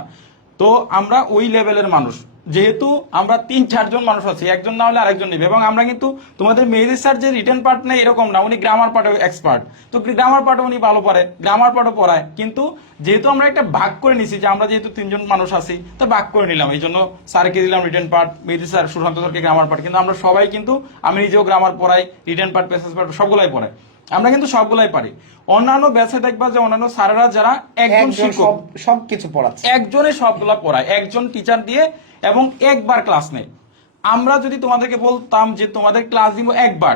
তো আমরা ওই লেভেলের মানুষ, যেহেতু আমরা 3-4 জন মানুষ আছি, একজন না হলে আরেকজন নেবে। এবং আমরা কিন্তু তোমাদের মেহেদী স্যার যে রিটেন পার্ট নেই এরকম না, উনি গ্রামার পার্টে এক্সপার্ট, তো গ্রামার পার্টে উনি ভালো পারে, গ্রামার পার্টও পড়ায়। কিন্তু যেহেতু আমরা একটা ভাগ করে নিছি, যে আমরা যেহেতু 3 জন মানুষ আছি, তো ভাগ করে নিলাম, এই জন্য স্যারকে দিলাম রিটেন পার্ট, মেহেদী স্যার, সুশান্ত স্যারকে গ্রামার পার্ট। কিন্তু আমরা সবাই কিন্তু, আমি নিজেও গ্রামার পড়াই, রিটেন পার্ট, প্যাসেজ পার্ট সবগুলাই পড়াই, আমরা কিন্তু সবগুলাই পারি। অন্যান্য ব্যাচে দেখবা যে অন্যান্য স্যারেরা যারা একজন শিক্ষক সবকিছু পড়াচ্ছে, একজনে সবগুলা পড়ায়, একজন টিচার দিয়ে এবং একবার ক্লাস নেই। আমরা যদি তোমাদেরকে বলতাম যে তোমাদের ক্লাস দিব একবার,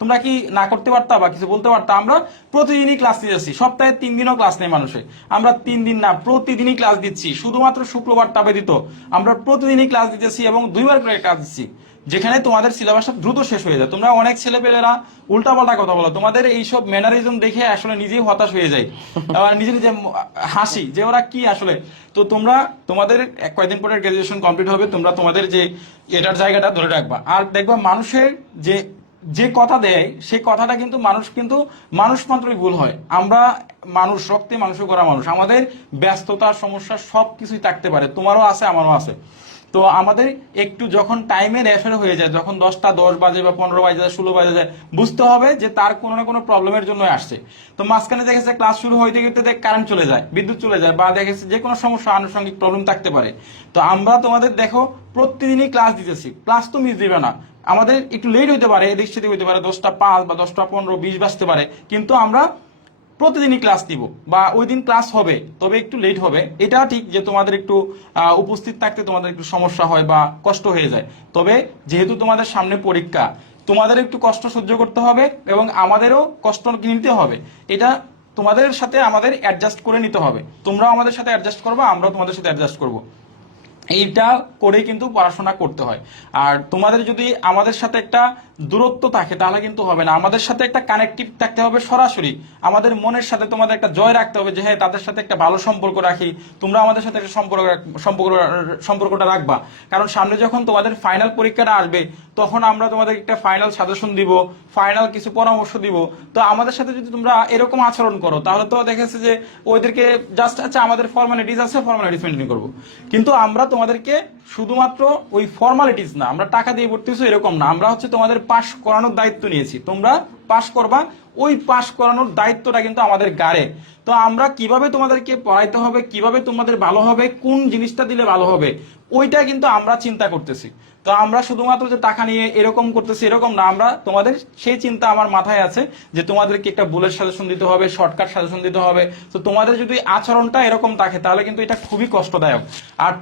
তোমরা কি না করতে পারতা বা কিছু বলতে পারতা? আমরা প্রতিদিনই ক্লাস দিতেছি, সপ্তাহে 3 দিনও ক্লাস নেই মানুষের, আমরা 3 দিন না প্রতিদিনই ক্লাস দিচ্ছি, শুধুমাত্র শুক্রবারটা ব্যতীত আমরা প্রতিদিনই ক্লাস দিতেছি এবং 2বার করে ক্লাস দিচ্ছি। যেখানে তোমাদের সিলেবাসটা দ্রুত শেষ হয়ে যায়। তোমরা অনেক ছেলেপেলেরা উল্টাপাল্টা কথা বলো, তোমাদের এইসব ম্যানারিজম দেখে আসলে নিজেই হতাশ হয়ে যায়, আবার নিজে নিজে হাসি যে ওরা কি আসলে। তো তোমরা তোমাদের কয়েকদিন পরে গ্রাজুয়েশন কমপ্লিট হবে, তোমরা তোমাদের যে এটার জায়গাটা ধরে রাখবা। আর দেখবা মানুষের যে যে কথা দেয় সেই কথাটা কিন্তু মানুষ মাত্রই ভুল হয়। আমরা মানুষ, রক্তে মাংস করা মানুষ, আমাদের ব্যস্ততার সমস্যা সবকিছুই থাকতে পারে, তোমারও আছে আমারও আছে। তো আমাদের একটু যখন টাইমের রেফার হয়ে যায়, যখন 10টা 10 বাজে বা 15 বাজে যায় 16 বাজে যায়, বুঝতে হবে যে তার কোনো না কোনো প্রবলেমের জন্য আসছে। তো মাঝখানে দেখেছে ক্লাস শুরু হইতে গেতে কারেন্ট চলে যায়, বিদ্যুৎ চলে যায়, বা দেখেছে যে কোনো সমস্যা আনুষঙ্গিক প্রবলেম থাকতে পারে। তো আমরা তোমাদের দেখো প্রতিদিনই ক্লাস দিতেছি, ক্লাস তো মিস দিবে না। আমাদের একটু লেট হইতে পারে, এদিক সেদিক হইতে পারে, 10টা 5 বা 10টা 15 20 বাজতে পারে, কিন্তু আমরা প্রতিদিনই ক্লাস দিব, বা ওই দিন ক্লাস হবে, তবে একটু লেট হবে। এটা ঠিক যে তোমাদের একটু উপস্থিত থাকতে তোমাদের একটু সমস্যা হয় বা কষ্ট হয়ে যায়, তবে যেহেতু তোমাদের সামনে পরীক্ষা, তোমাদের একটু কষ্ট সহ্য করতে হবে এবং আমাদেরও কষ্ট নিতে হবে। এটা তোমাদের সাথে আমাদের অ্যাডজাস্ট করে নিতে হবে, তোমরাও আমাদের সাথে অ্যাডজাস্ট করবে, আমরাও তোমাদের সাথে অ্যাডজাস্ট করবো। এইটা করে কিন্তু পড়াশোনা করতে হয়। আর তোমাদের যদি আমাদের সাথে একটা দূরত্ব থাকে তাহলে কিন্তু হবে না, আমাদের সাথে একটা কানেক্টিভ থাকতে হবে সরাসরি, আমাদের মনের সাথে তোমাদের একটা জয় রাখতে হবে যে হ্যাঁ তাদের সাথে একটা ভালো সম্পর্ক রাখি, তোমরা আমাদের সাথে একটা সম্পর্কটা রাখবা। কারণ সামনে যখন তোমাদের ফাইনাল পরীক্ষাটা আসবে তখন আমরা তোমাদের একটা ফাইনাল সাজেশন দিব, ফাইনাল কিছু পরামর্শ দিব। তো আমাদের সাথে যদি তোমরা এরকম আচরণ করো তাহলে তো দেখেছে যে ওদেরকে জাস্ট আচ্ছা আমাদের ফর্মালিটিস আছে, ফর্মালিটিস মেনটেন করবো, কিন্তু আমরা তোমাদেরকে শুধুমাত্র ওই ফর্মালিটিস না, আমরা টাকা দিয়ে ভর্তি হচ্ছি এরকম না, আমরা হচ্ছে তোমাদের পাস করানোর দায়িত্ব নিয়েছি, তোমরা পাস করবা, ওই পাস করানোর দায়িত্বটা কিন্তু আমাদের গাড়ে। তো আমরা কিভাবে তোমাদেরকে পড়াইতে হবে, কিভাবে তোমাদের ভালো হবে, কোন জিনিসটা দিলে ভালো হবে, ওইটা কিন্তু আমরা চিন্তা করতেছি। তো আমরা শুধুমাত্র যে টাকা নিয়ে এরকম করতেছি এরকম না, আমরা তোমাদের সেই চিন্তা আমার মাথায় আছে যে তোমাদেরকে একটা বুলেট সাজেশন দিতে হবে, শর্টকাট সাজেশন দিতে হবে। তো তোমাদের যদি আচরণটা এরকম থাকে তাহলে কিন্তু এটা খুবই কষ্টদায়ক। আর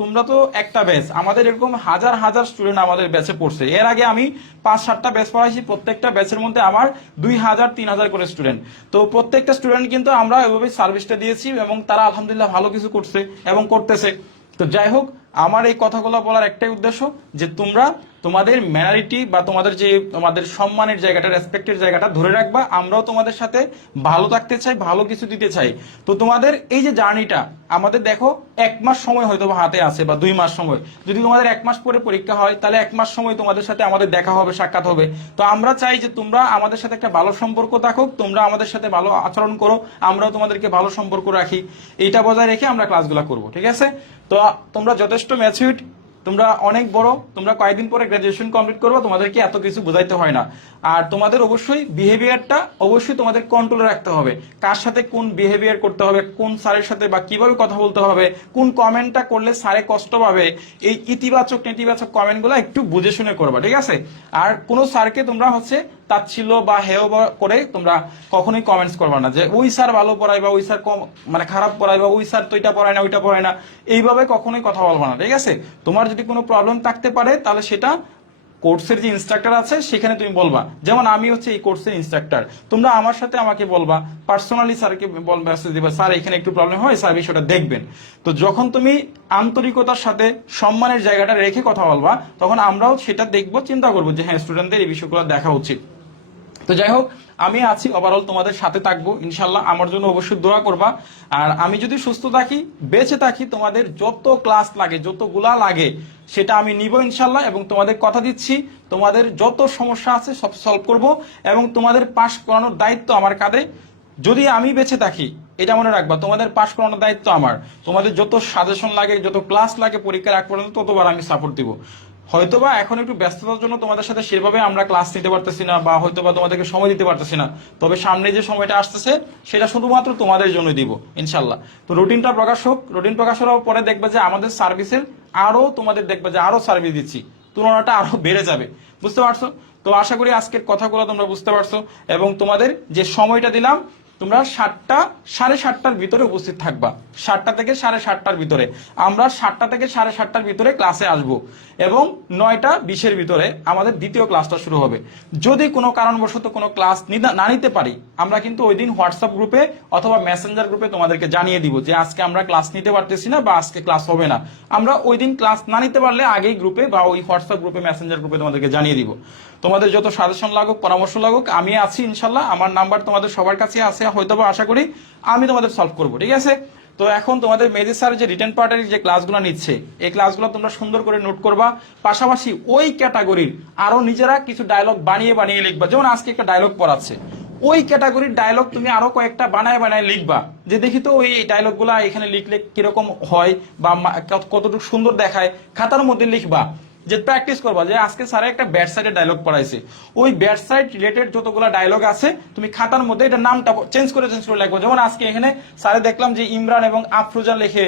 তোমরা তো একটা ব্যাচ, আমাদের এরকম হাজার হাজার স্টুডেন্ট আমাদের ব্যাচে পড়ছে, এর আগে আমি 5-7টা ব্যাচ পড়াইছি, প্রত্যেকটা ব্যাচের মধ্যে আমার 2000-3000 করে স্টুডেন্ট। তো প্রত্যেকটা স্টুডেন্ট কিন্তু আমরা এভাবে সার্ভিসটা দিয়েছি এবং তারা আলহামদুলিল্লাহ ভালো কিছু করছে এবং করতেছে। তো যাই হোক, আমার এই কথাগুলো বলার একটাই উদ্দেশ্য যে তোমরা তোমাদের ম্যানারিটি বা তোমাদের সম্মানের জায়গাটা, রেসপেক্টের জায়গাটা ধরে রাখবা। আমরাও তোমাদের সাথে ভালো থাকতে চাই, ভালো কিছু দিতে চাই। তো তোমাদের এই যে জার্নিটা, আমাদের দেখো 1 মাস সময় হয়তো হাতে আছে বা 2 মাস সময়, যদি তোমাদের 1 মাস পরে পরীক্ষা হয় তাহলে 1 মাস সময় তোমাদের সাথে আমাদের দেখা হবে, সাক্ষাৎ হবে। তো আমরা চাই যে তোমরা আমাদের সাথে একটা ভালো সম্পর্ক থাকুক, তোমরা আমাদের সাথে ভালো আচরণ করো, আমরাও তোমাদেরকে ভালো সম্পর্ক রাখি, এইটা বজায় রেখে আমরা ক্লাসগুলো করবো, ঠিক আছে? তো তোমরা যথেষ্ট ম্যাচিউরড, তোমরা অনেক বড়, তোমরা কয়েকদিন পরে গ্রাজুয়েশন কমপ্লিট করবে, তোমাদেরকে এত কিছু বোঝাইতে হয় না। আর তোমাদের অবশ্যই বিহেভিয়ারটা অবশ্যই তোমাদের কন্ট্রোলে রাখতে হবে, কার সাথে কোন বিহেভিয়ার করতে হবে, কোন স্যারের সাথে বা কিভাবে কথা বলতে হবে, কোন কমেন্টটা করলে স্যারে কষ্ট পাবে, এই ইতিবাচক নেতিবাচক কমেন্টগুলো একটু বুঝে শুনে করবা, ঠিক আছে? আর কোন স্যারকে তোমরা হচ্ছে তাচ্ছিল্য বা হেয় করে তোমরা কখনোই কমেন্টস করবা না যে ওই স্যার ভালো পড়ায় বা ওই স্যার কম মানে খারাপ পড়ায় বা ওই স্যার তো এটা পড়ায় না ওইটা পড়ায় না, এইভাবে কখনোই কথা বলবা না, ঠিক আছে? তোমার যদি কোনো প্রবলেম থাকতে পারে তাহলে সেটা কোর্সের যে ইনস্ট্রাক্টর আছে সেখানে তুমি বলবা, যেমন আমি হচ্ছে এই কোর্সের ইনস্ট্রাক্টর, তোমরা আমার সাথে আমাকে বলবা, পার্সোনালি স্যারকে মেসেজ দিবা, স্যার এখানে একটু প্রবলেম হয়, স্যার বিষয়টা দেখবেন। তো যখন তুমি আন্তরিকতার সাথে সম্মানের জায়গাটা রেখে কথা বলবা তখন আমরাও সেটা দেখবো, চিন্তা করবো যে হ্যাঁ স্টুডেন্টদের এই বিষয়গুলো দেখা উচিত। তো যাই হোক, আমি আছি ওভারঅল তোমাদের সাথে থাকবো ইনশাল্লাহ, আমার জন্য অবশ্যই দোয়া করবা। আর আমি যদি সুস্থ থাকি, বেঁচে থাকি, তোমাদের যত ক্লাস লাগে, যতগুলা লাগে সেটা আমি নিব ইনশাল্লাহ, এবং তোমাদের কথা দিচ্ছি তোমাদের যত সমস্যা আছে সব সলভ করব, এবং তোমাদের পাস করানোর দায়িত্ব আমার কাঁধে। যদি আমি বেঁচে থাকি এটা মনে রাখবা, তোমাদের পাস করানোর দায়িত্ব আমার। তোমাদের যত সাজেশন লাগে, যত ক্লাস লাগে পরীক্ষার আগ পর্যন্ত, ততবার আমি সাপোর্ট দিব। হয়তোবা এখন একটু ব্যস্ততার জন্য তোমাদের সাথে সেভাবে আমরা ক্লাস নিতে পারতেছি না, বা হয়তোবা তোমাদেরকে সময় দিতে পারতেছি না, তবে সামনে যে সময়টা আসতেছে সেটা শুধুমাত্র তোমাদের জন্য দিব ইনশাল্লাহ। তো রুটিনটা প্রকাশ হোক, রুটিন প্রকাশ হওয়ার পরে দেখবে যে আমাদের সার্ভিসের আরো তোমাদের দেখবে যে আরো সার্ভিস দিচ্ছি, তুলনাটা আরো বেড়ে যাবে, বুঝতে পারছো? তো আশা করি আজকের কথাগুলো তোমরা বুঝতে পারছো, এবং তোমাদের যে সময়টা দিলাম তোমরা 7টা 7:30টার ভিতরে উপস্থিত থাকবা। 7টা থেকে 7:30টার ভিতরে। আমরা 7টা থেকে 7:30টার ভিতরে ক্লাসে আসব এবং 9:20-এর ভিতরে আমাদের দ্বিতীয় ক্লাসটা শুরু হবে। যদি কোনো কারণবশত কোনো ক্লাস না নিতে পারি, আমরা কিন্তু ওই দিন হোয়াটসঅ্যাপ গ্রুপে অথবা মেসেঞ্জার গ্রুপে তোমাদেরকে জানিয়ে দিব যে আজকে আমরা ক্লাস নিতে পারতেছি না বা আজকে ক্লাস হবে না। আমরা ওই দিন ক্লাস না নিতে পারলে আগেই গ্রুপে বা ওই হোয়াটসঅ্যাপ গ্রুপে মেসেঞ্জার গ্রুপে তোমাদেরকে জানিয়ে দিব। তোমাদের যত সাজেশন লাগুক, পরামর্শ লাগুক, আমি আছি ইনশাল্লাহ। আমার নাম্বার তোমাদের সবার কাছে আছে, হয়তো বা আশা করি আমি তোমাদের সলভ করবো, ঠিক আছে? তো এখন তোমাদের মেহেদী স্যার যে রিটেন পার্টের যে ক্লাসগুলো নিচ্ছে, এই ক্লাসগুলো তোমরা সুন্দর করে নোট করবা। পাশাপাশি ওই ক্যাটাগরির আরো নিজেরা কিছু ডায়লগ বানিয়ে বানিয়ে লিখবা। যেমন আজকে একটা ডায়লগ পড়াচ্ছে, ওই ক্যাটাগরির ডায়লগ তুমি আরো কয়েকটা বানায় বানায় লিখবা, যে দেখি তো ওই ডায়লগ গুলা এখানে লিখলে কিরকম হয় বা কতটুকু সুন্দর দেখায়, খাতার মধ্যে লিখবা। যে প্র্যাকটিস করবা যে আজকে স্যার একটা ব্যাড সাইডের ডায়লগ পড়াইছে, ওই ব্যাড সাইড রিলেটেড যতগুলো ডায়লগ আছে তুমি খাতার মধ্যে এটা নামটা চেঞ্জ করে লিখবো। যেমন আজকে এখানে স্যারে দেখলাম যে ইমরান এবং আফরোজা লিখে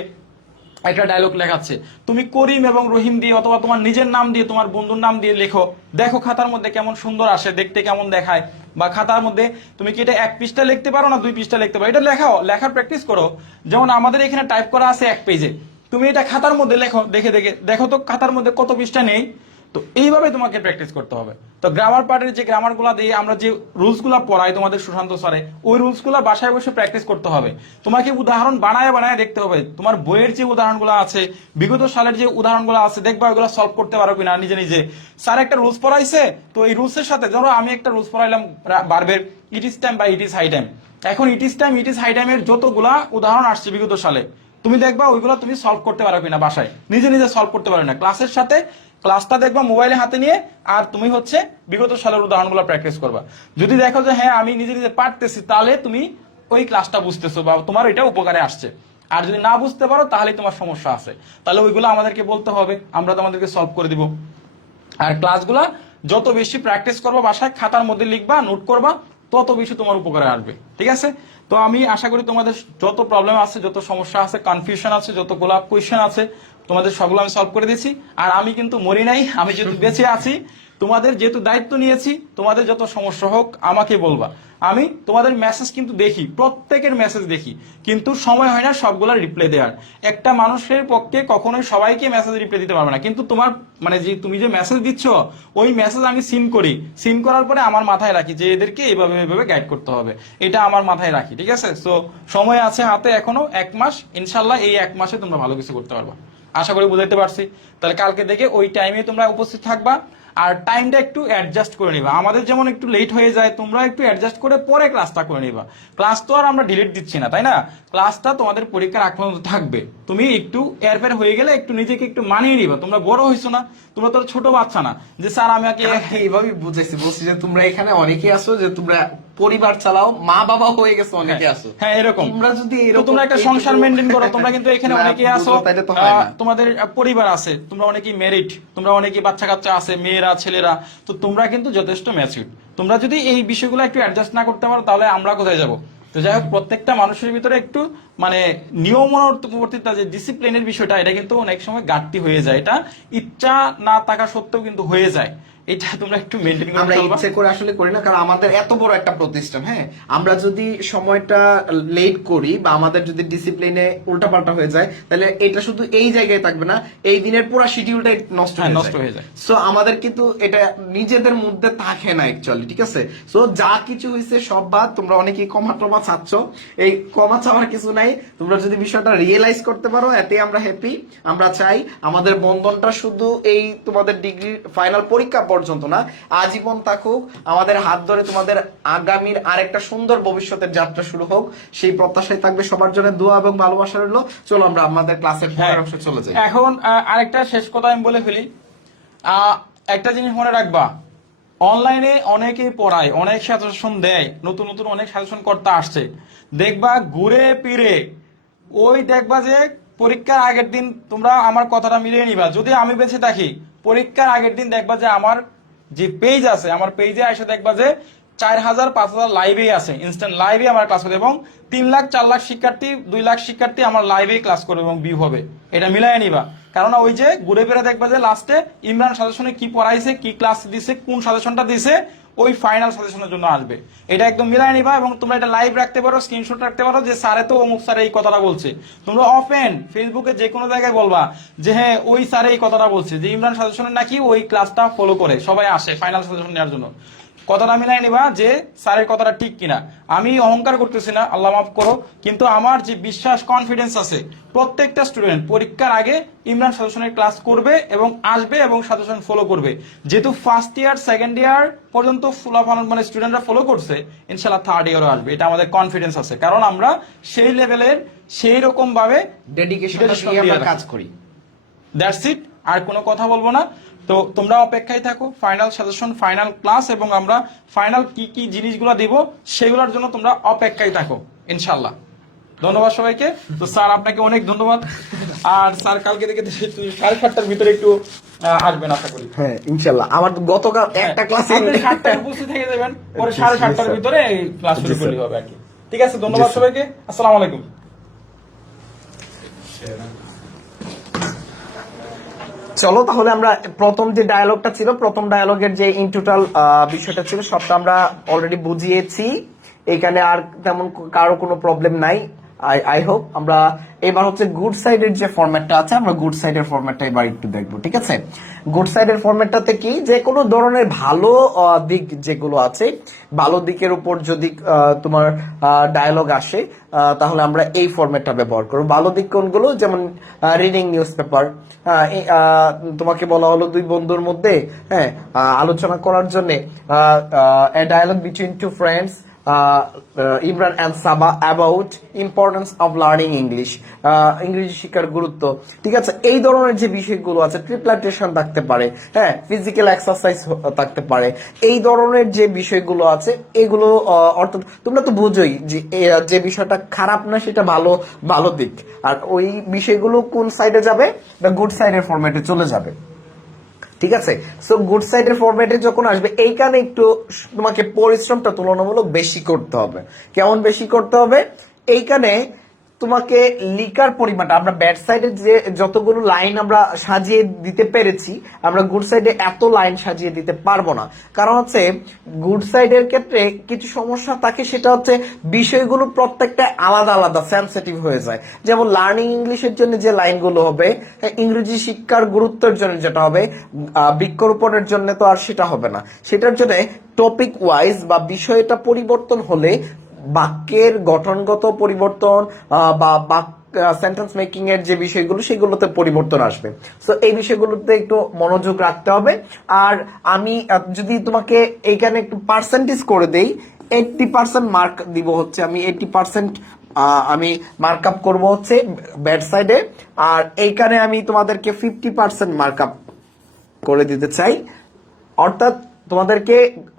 একটা ডায়লগ লেখাচ্ছে, তুমি করিম এবং রহিম দিয়ে অথবা তোমার নিজের নাম দিয়ে তোমার বন্ধুর নাম দিয়ে লেখো, দেখো খাতার মধ্যে কেমন সুন্দর আসে, দেখতে কেমন দেখায়। বা খাতার মধ্যে তুমি কি এটা 1 পৃষ্ঠা লিখতে পারো না 2 পৃষ্ঠা লিখতে পারো, এটা লেখাও, লেখার প্র্যাকটিস করো। যেমন আমাদের এখানে টাইপ করা আছে 1 পেজে, তুমি এটা খাতার মধ্যে লেখো, দেখে দেখে দেখো তো খাতার মধ্যে কত পৃষ্ঠা নেই। তো এইভাবে তোমাকে প্র্যাকটিস করতে হবে। তো গ্রামার পার্টের যে গ্রামার গুলা দিয়ে আমরা যে রুলস গুলা পড়াই তোমাদের সুশান্ত স্যারে, ওই রুলস গুলা বাসায় বসে প্র্যাকটিস করতে হবে। তোমাকে উদাহরণ বানায় বানায় দেখতে হবে। তোমার বইয়ের যে উদাহরণগুলো আছে, বিগত সালের যে উদাহরণগুলো আছে, দেখবা ওইগুলো সলভ করতে পারো কিনা নিজে নিজে। স্যার একটা রুলস পড়াইছে, তো এই রুলসের সাথে ধরো আমি একটা রুলস পড়াইলাম বারবের ইট ইজ টাইম বা ইট ইজ হাই টাইম। এখন it is time it is high টাইমের যতগুলা উদাহরণ আসছে বিগত সালে, তুমি দেখবা ওইগুলো তুমি সলভ করতে পারো কিনা বাসায়, নিজে নিজে সলভ করতে পারো না। ক্লাসের সাথে ক্লাসটা দেখবা মোবাইলে হাতে নিয়ে, আর তুমি হচ্ছে বিগত সালের উদাহরণগুলো প্র্যাকটিস করবা। যদি দেখো যে হ্যাঁ আমি নিজে নিজে পারতেছি, তাহলে তুমি ওই ক্লাসটা বুঝতেছো বা তোমার এটা উপকারে আসছে। আর যদি না বুঝতে পারো তাহলে তোমার সমস্যা আছে, তাহলে ওইগুলো আমাদেরকে বলতে হবে, আমরা তোমাদেরকে সলভ করে দিব। আর ক্লাসগুলা যত বেশি প্র্যাকটিস করবা বাসায়, খাতার মধ্যে লিখবা, নোট করবা, তত বেশি তোমার উপকারে আসবে, ঠিক আছে? তো আমি আশা করি তোমাদের যত প্রবলেম আছে, যত সমস্যা আছে, কনফিউশন আছে, যতগুলো কোয়েশ্চেন আছে, তোমাদের সবগুলো আমি সলভ করে দিয়েছি। আর আমি কিন্তু মরি নাই, আমি যেহেতু বেঁচে আছি, তোমাদের যেহেতু দায়িত্ব নিয়েছি, তোমাদের যত সমস্যা হোক আমাকে বলবা। আমি তোমাদের মেসেজ কিন্তু দেখি, প্রত্যেকের মেসেজ দেখি, কিন্তু সময় হয় না সবগুলা রিপ্লাই দেওয়ার। একটা মানুষের পক্ষে কখনোই সবাইকে মেসেজ রিপ্লাই দিতে পারবে না, কিন্তু তোমার মানে যে তুমি যে মেসেজ দিচ্ছ, ওই মেসেজ আমি সিন করি, সিন করার পরে আমার মাথায় রাখি যে এদেরকে এইভাবে এইভাবে গাইড করতে হবে, এটা আমার মাথায় রাখি, ঠিক আছে? সো সময় আছে হাতে এখনো 1 মাস, ইনশাল্লাহ এই 1 মাসে তোমরা ভালো কিছু করতে পারবা, আশা করি বুঝাইতে পারছি। তাহলে কালকে দেখে ওই টাইমে তোমরা উপস্থিত থাকবা, আর টাইমটা একটু অ্যাডজাস্ট করে নিবা। আমাদের যেমন একটু লেট হয়ে যায়, তোমরা একটু অ্যাডজাস্ট করে পরে ক্লাসটা করে নিবা। ক্লাস তো আর আমরা ডিলিট দিচ্ছি না, তাই না? ক্লাসটা তোমাদের পরীক্ষার আগ পর্যন্ত থাকবে। তুমি একটু এরপর হয়ে গেলে একটু নিজেকে একটু মানিয়ে নিবা। তোমরা বড় হইছো না, তোমরা তো ছোট বাচ্চা না যে স্যার আমাকে এইভাবে বুঝাইছি, বলছি যে তোমরা এখানে অনেকে আসো যে তোমরা পরিবার চালাও, মা বাবা হয়ে গেছে, অনেকে আসো। হ্যাঁ এরকম, তোমরা যদি তোমরা একটা সংসার মেনটেন করো, তোমরা কিন্তু এখানে অনেকে আসো, তাইলে তো হয় না। তোমাদের পরিবার আছে, তোমরা অনেকেই ম্যারিড, তোমরা অনেকেই বাচ্চা কাচ্চা আছে, মেয়েরা ছেলেরা, তো তোমরা কিন্তু যথেষ্ট ম্যাচিউর। তোমরা যদি এই বিষয়গুলো একটু অ্যাডজাস্ট না করতে পারো, তাহলে আমরা কোথায় যাব? তো যাই হোক, প্রত্যেকটা মানুষের ভিতরে একটু মানে নিয়মানুবর্তিতা, যে ডিসিপ্লিনের বিষয়টা, এটা কিন্তু অনেক সময় ঘাটতি হয়ে যায়। এটা ইচ্ছা না থাকা সত্ত্বেও কিন্তু হয়ে যায়। এটা তোমরা একটু মেনটেন করে আমরা চলবা। ইচ্ছে করে আসলে করি না, কারণ আমাদের এত বড় একটা প্রতিষ্ঠান, হ্যাঁ, আমরা যদি সময়টা লেট করি বা আমাদের যদি ডিসিপ্লিনে উল্টাপাল্টা হয়ে যায়, তাহলে এটা শুধু এই জায়গায় থাকবে না, এই দিনের পুরো শিডিউলটাই নষ্ট হয়ে যায়। সো আমাদের কিন্তু এটা নিজেদের মধ্যে থাকে না অ্যাকচুয়ালি, ঠিক আছে? সো যা কিছু হয়েছে সব বাদ। তোমরা অনেকেই কমা টমা চাচ্ছ, এই কমা চাওয়ার কিছু নাই। তোমরা যদি বিষয়টা রিয়েলাইজ করতে পারো, এতে আমরা হ্যাপি। আমরা চাই আমাদের বন্ধনটা শুধু এই তোমাদের ডিগ্রি ফাইনাল পরীক্ষা পর্যন্ত না, আজীবন থাকুক। আমাদের হাত ধরে তোমাদের আগামীর আরেকটা সুন্দর ভবিষ্যতের যাত্রা শুরু হোক, সেই প্রত্যাশায় থাকবে। সবার জন্য দোয়া এবং ভালোবাসা রইলো। চলো আমরা আমাদের ক্লাসের পরের অংশে চলে যাই। এখন আরেকটা শেষ কথা আমি বলে ফেলি, একটা জিনিস মনে রাখবা, অনলাইনে অনেকে পড়ায়, অনেক সাজেশন দেয়, নতুন নতুন অনেক সাজেশন করতে আসছে, দেখবা ঘুরে ফিরে ওই দেখবা যে পরীক্ষার আগের দিন, তোমরা আমার কথাটা মিলিয়ে নিবা, যদি আমি বেঁচে থাকি পরীক্ষার আগের দিন দেখবা যে আমার যে পেজ আছে, আমার পেজে এসে দেখবা যে 4000-5000 লাইভে আছে, ইনস্ট্যান্ট লাইভে আমার ক্লাস করবে, এবং 3 লাখ 4 লাখ শিক্ষার্থী, 2 লাখ শিক্ষার্থী আমার লাইভে ক্লাস করবে এবং ভিউ হবে। এটা মিলাই নিবা, কারণ ওই যে ঘুরে ফিরে দেখবে যে লাস্টে ইমরান সাজেশনে কি পড়াইছে, কি ক্লাস দিছে, কোন সাজেশনটা দিছে, ওই ফাইনাল সাজেশনের জন্য আসবে। এটা একদম মিলাই নিবা এবং তোমরা এটা লাইভ রাখতে পারো, স্ক্রিনশট রাখতে পারো যে স্যারে তো অমুক স্যার এই কথাটা বলছে। তোমরা অফেন ফেসবুকে যে কোনো জায়গায় বলবা যে হ্যাঁ ওই স্যার এই কথাটা বলছে, যে ইমরান সাজেশনের নাকি ওই ক্লাসটা ফলো করে সবাই আসে ফাইনাল সাজেশন নেওয়ার জন্য। কথাটা মিলাই নিবা যে স্যারের কথাটা ঠিক কিনা। আমি অহংকার করতেছি না, আল্লাহ মাফ করো, কিন্তু আমার যে বিশ্বাস কনফিডেন্স আছে প্রত্যেকটা স্টুডেন্ট পরীক্ষার আগে ইমরান সাজেশনের ক্লাস করবে এবং আসবে এবং সাজেশন ফলো করবে। যেহেতু ফার্স্ট ইয়ার সেকেন্ড ইয়ার পর্যন্ত মানে স্টুডেন্টরা ফলো করছে, ইনশাল্লাহ থার্ড ইয়ারও আসবে, এটা আমাদের কনফিডেন্স আছে, কারণ আমরা সেই লেভেলের সেই রকম ভাবে ডেডিকেশন কাজ করি। দ্যাটস ইট, আর কোনো কথা বলবো না। তো তোমরা অপেক্ষায় থাকো ফাইনাল সাজেশন, ফাইনাল ক্লাস এবং আমরা ফাইনাল কি কি জিনিসগুলো দিব সেগুলোর জন্য তোমরা অপেক্ষায় থাকো ইনশাল্লাহ। ধন্যবাদ সবাইকে। তো স্যার আপনাকে অনেক ধন্যবাদ। আর স্যার কালকে থেকে 7:30 ভিতরে একটু আসবেন আশা করি। হ্যাঁ ইনশাল্লাহ। আমার গতকাল একটা ক্লাসে 7:30 উপস্থিত থেকে যাবেন, পরে 7:30 ভিতরে ক্লাস শুরু করলে হবে আর কি। ঠিক আছে, ধন্যবাদ সবাইকে, আসসালামু আলাইকুম। চলো তাহলে আমরা প্রথম যে ডায়ালগটা ছিল, প্রথম ডায়ালগের যে ইন টোটাল বিষয়টা ছিল সবটা আমরা অলরেডি বুঝিয়েছি। এখানে আর তেমন কারো কোনো প্রবলেম নাই। আই হোপ আমরা এবার হচ্ছে গুড সাইডের যে ফরম্যাটটা আছে, আমরা গুড সাইডের ফরম্যাটটা এবার একটু দেখবো। ঠিক আছে, গুড সাইডের ফরম্যাটটাতে কি, যে কোনো ধরনের ভালো দিক যেগুলো আছে, ভালো দিকের উপর যদি তোমার ডায়ালগ আসে তাহলে আমরা এই ফরম্যাটটা ব্যবহার করবো। ভালো দিক কোনগুলো, যেমন রিডিং নিউজ পেপার, তোমাকে বলা হলো দুই বন্ধুর মধ্যে হ্যাঁ আলোচনা করার জন্য dialogue between two friends Imran and Saba about importance of learning English, ইংরেজি শিক্ষার গুরুত্ব। ঠিক আছে, এই ধরনের যে বিষয়গুলো আছে, ট্রিপ্লাইটেশন থাকতে পারে, হ্যাঁ ফিজিক্যাল এক্সারসাইজ থাকতে পারে, এই ধরনের যে বিষয়গুলো আছে এগুলো অর্থাৎ তোমরা তো বুঝোই যে বিষয়টা খারাপ না সেটা ভালো ভালো দিক, আর ওই বিষয়গুলো কোন সাইডে যাবে, বা গুড সাইডের ফরম্যাটে চলে যাবে। ঠিক আছে, সো গুড সাইডের ফরম্যাটে যখন আসবে এইখানে একটু তোমাকে পরিশ্রমটা তুলনামূলক বেশি করতে হবে। কেমন বেশি করতে হবে, এইখানে তোমাকে লিখার পরিমাণটা, আমরা ব্যাড সাইডে যে যতগুলো লাইন আমরা সাজিয়ে দিতে পেরেছি, আমরা গুড সাইডে এত লাইন সাজিয়ে দিতে পারবো না। কারণ হচ্ছে গুড সাইডের ক্ষেত্রে কিছু সমস্যা থাকে, সেটা হচ্ছে বিষয়গুলো প্রত্যেকটা আলাদা আলাদা সেন্সিটিভ হয়ে যায়। যেমন লার্নিং ইংলিশের জন্য যে লাইনগুলো হবে, ইংরেজি শিক্ষার গুরুত্বের জন্য যেটা হবে, বৃক্ষরোপণের জন্য তো আর সেটা হবে না। সেটার জন্য টপিক ওয়াইজ বা বিষয়টা পরিবর্তন হলে বাক্যের গঠনগত পরিবর্তন বা সেন্টেন্স মেকিং এর যে বিষয়গুলো সেগুলোতে পরিবর্তন আসবে। সো এই বিষয়গুলোতে একটু মনোযোগ রাখতে হবে। আর আমি যদি তোমাকে এইখানে একটু পার্সেন্টেজ করে দেই, 80% মার্ক দিব হচ্ছে, আমি 80% আমি মার্ক আপ করবো হচ্ছে ব্যাড সাইডে, আর এইখানে আমি তোমাদেরকে 50% মার্ক আপ করে দিতে চাই। অর্থাৎ তোমাদেরকে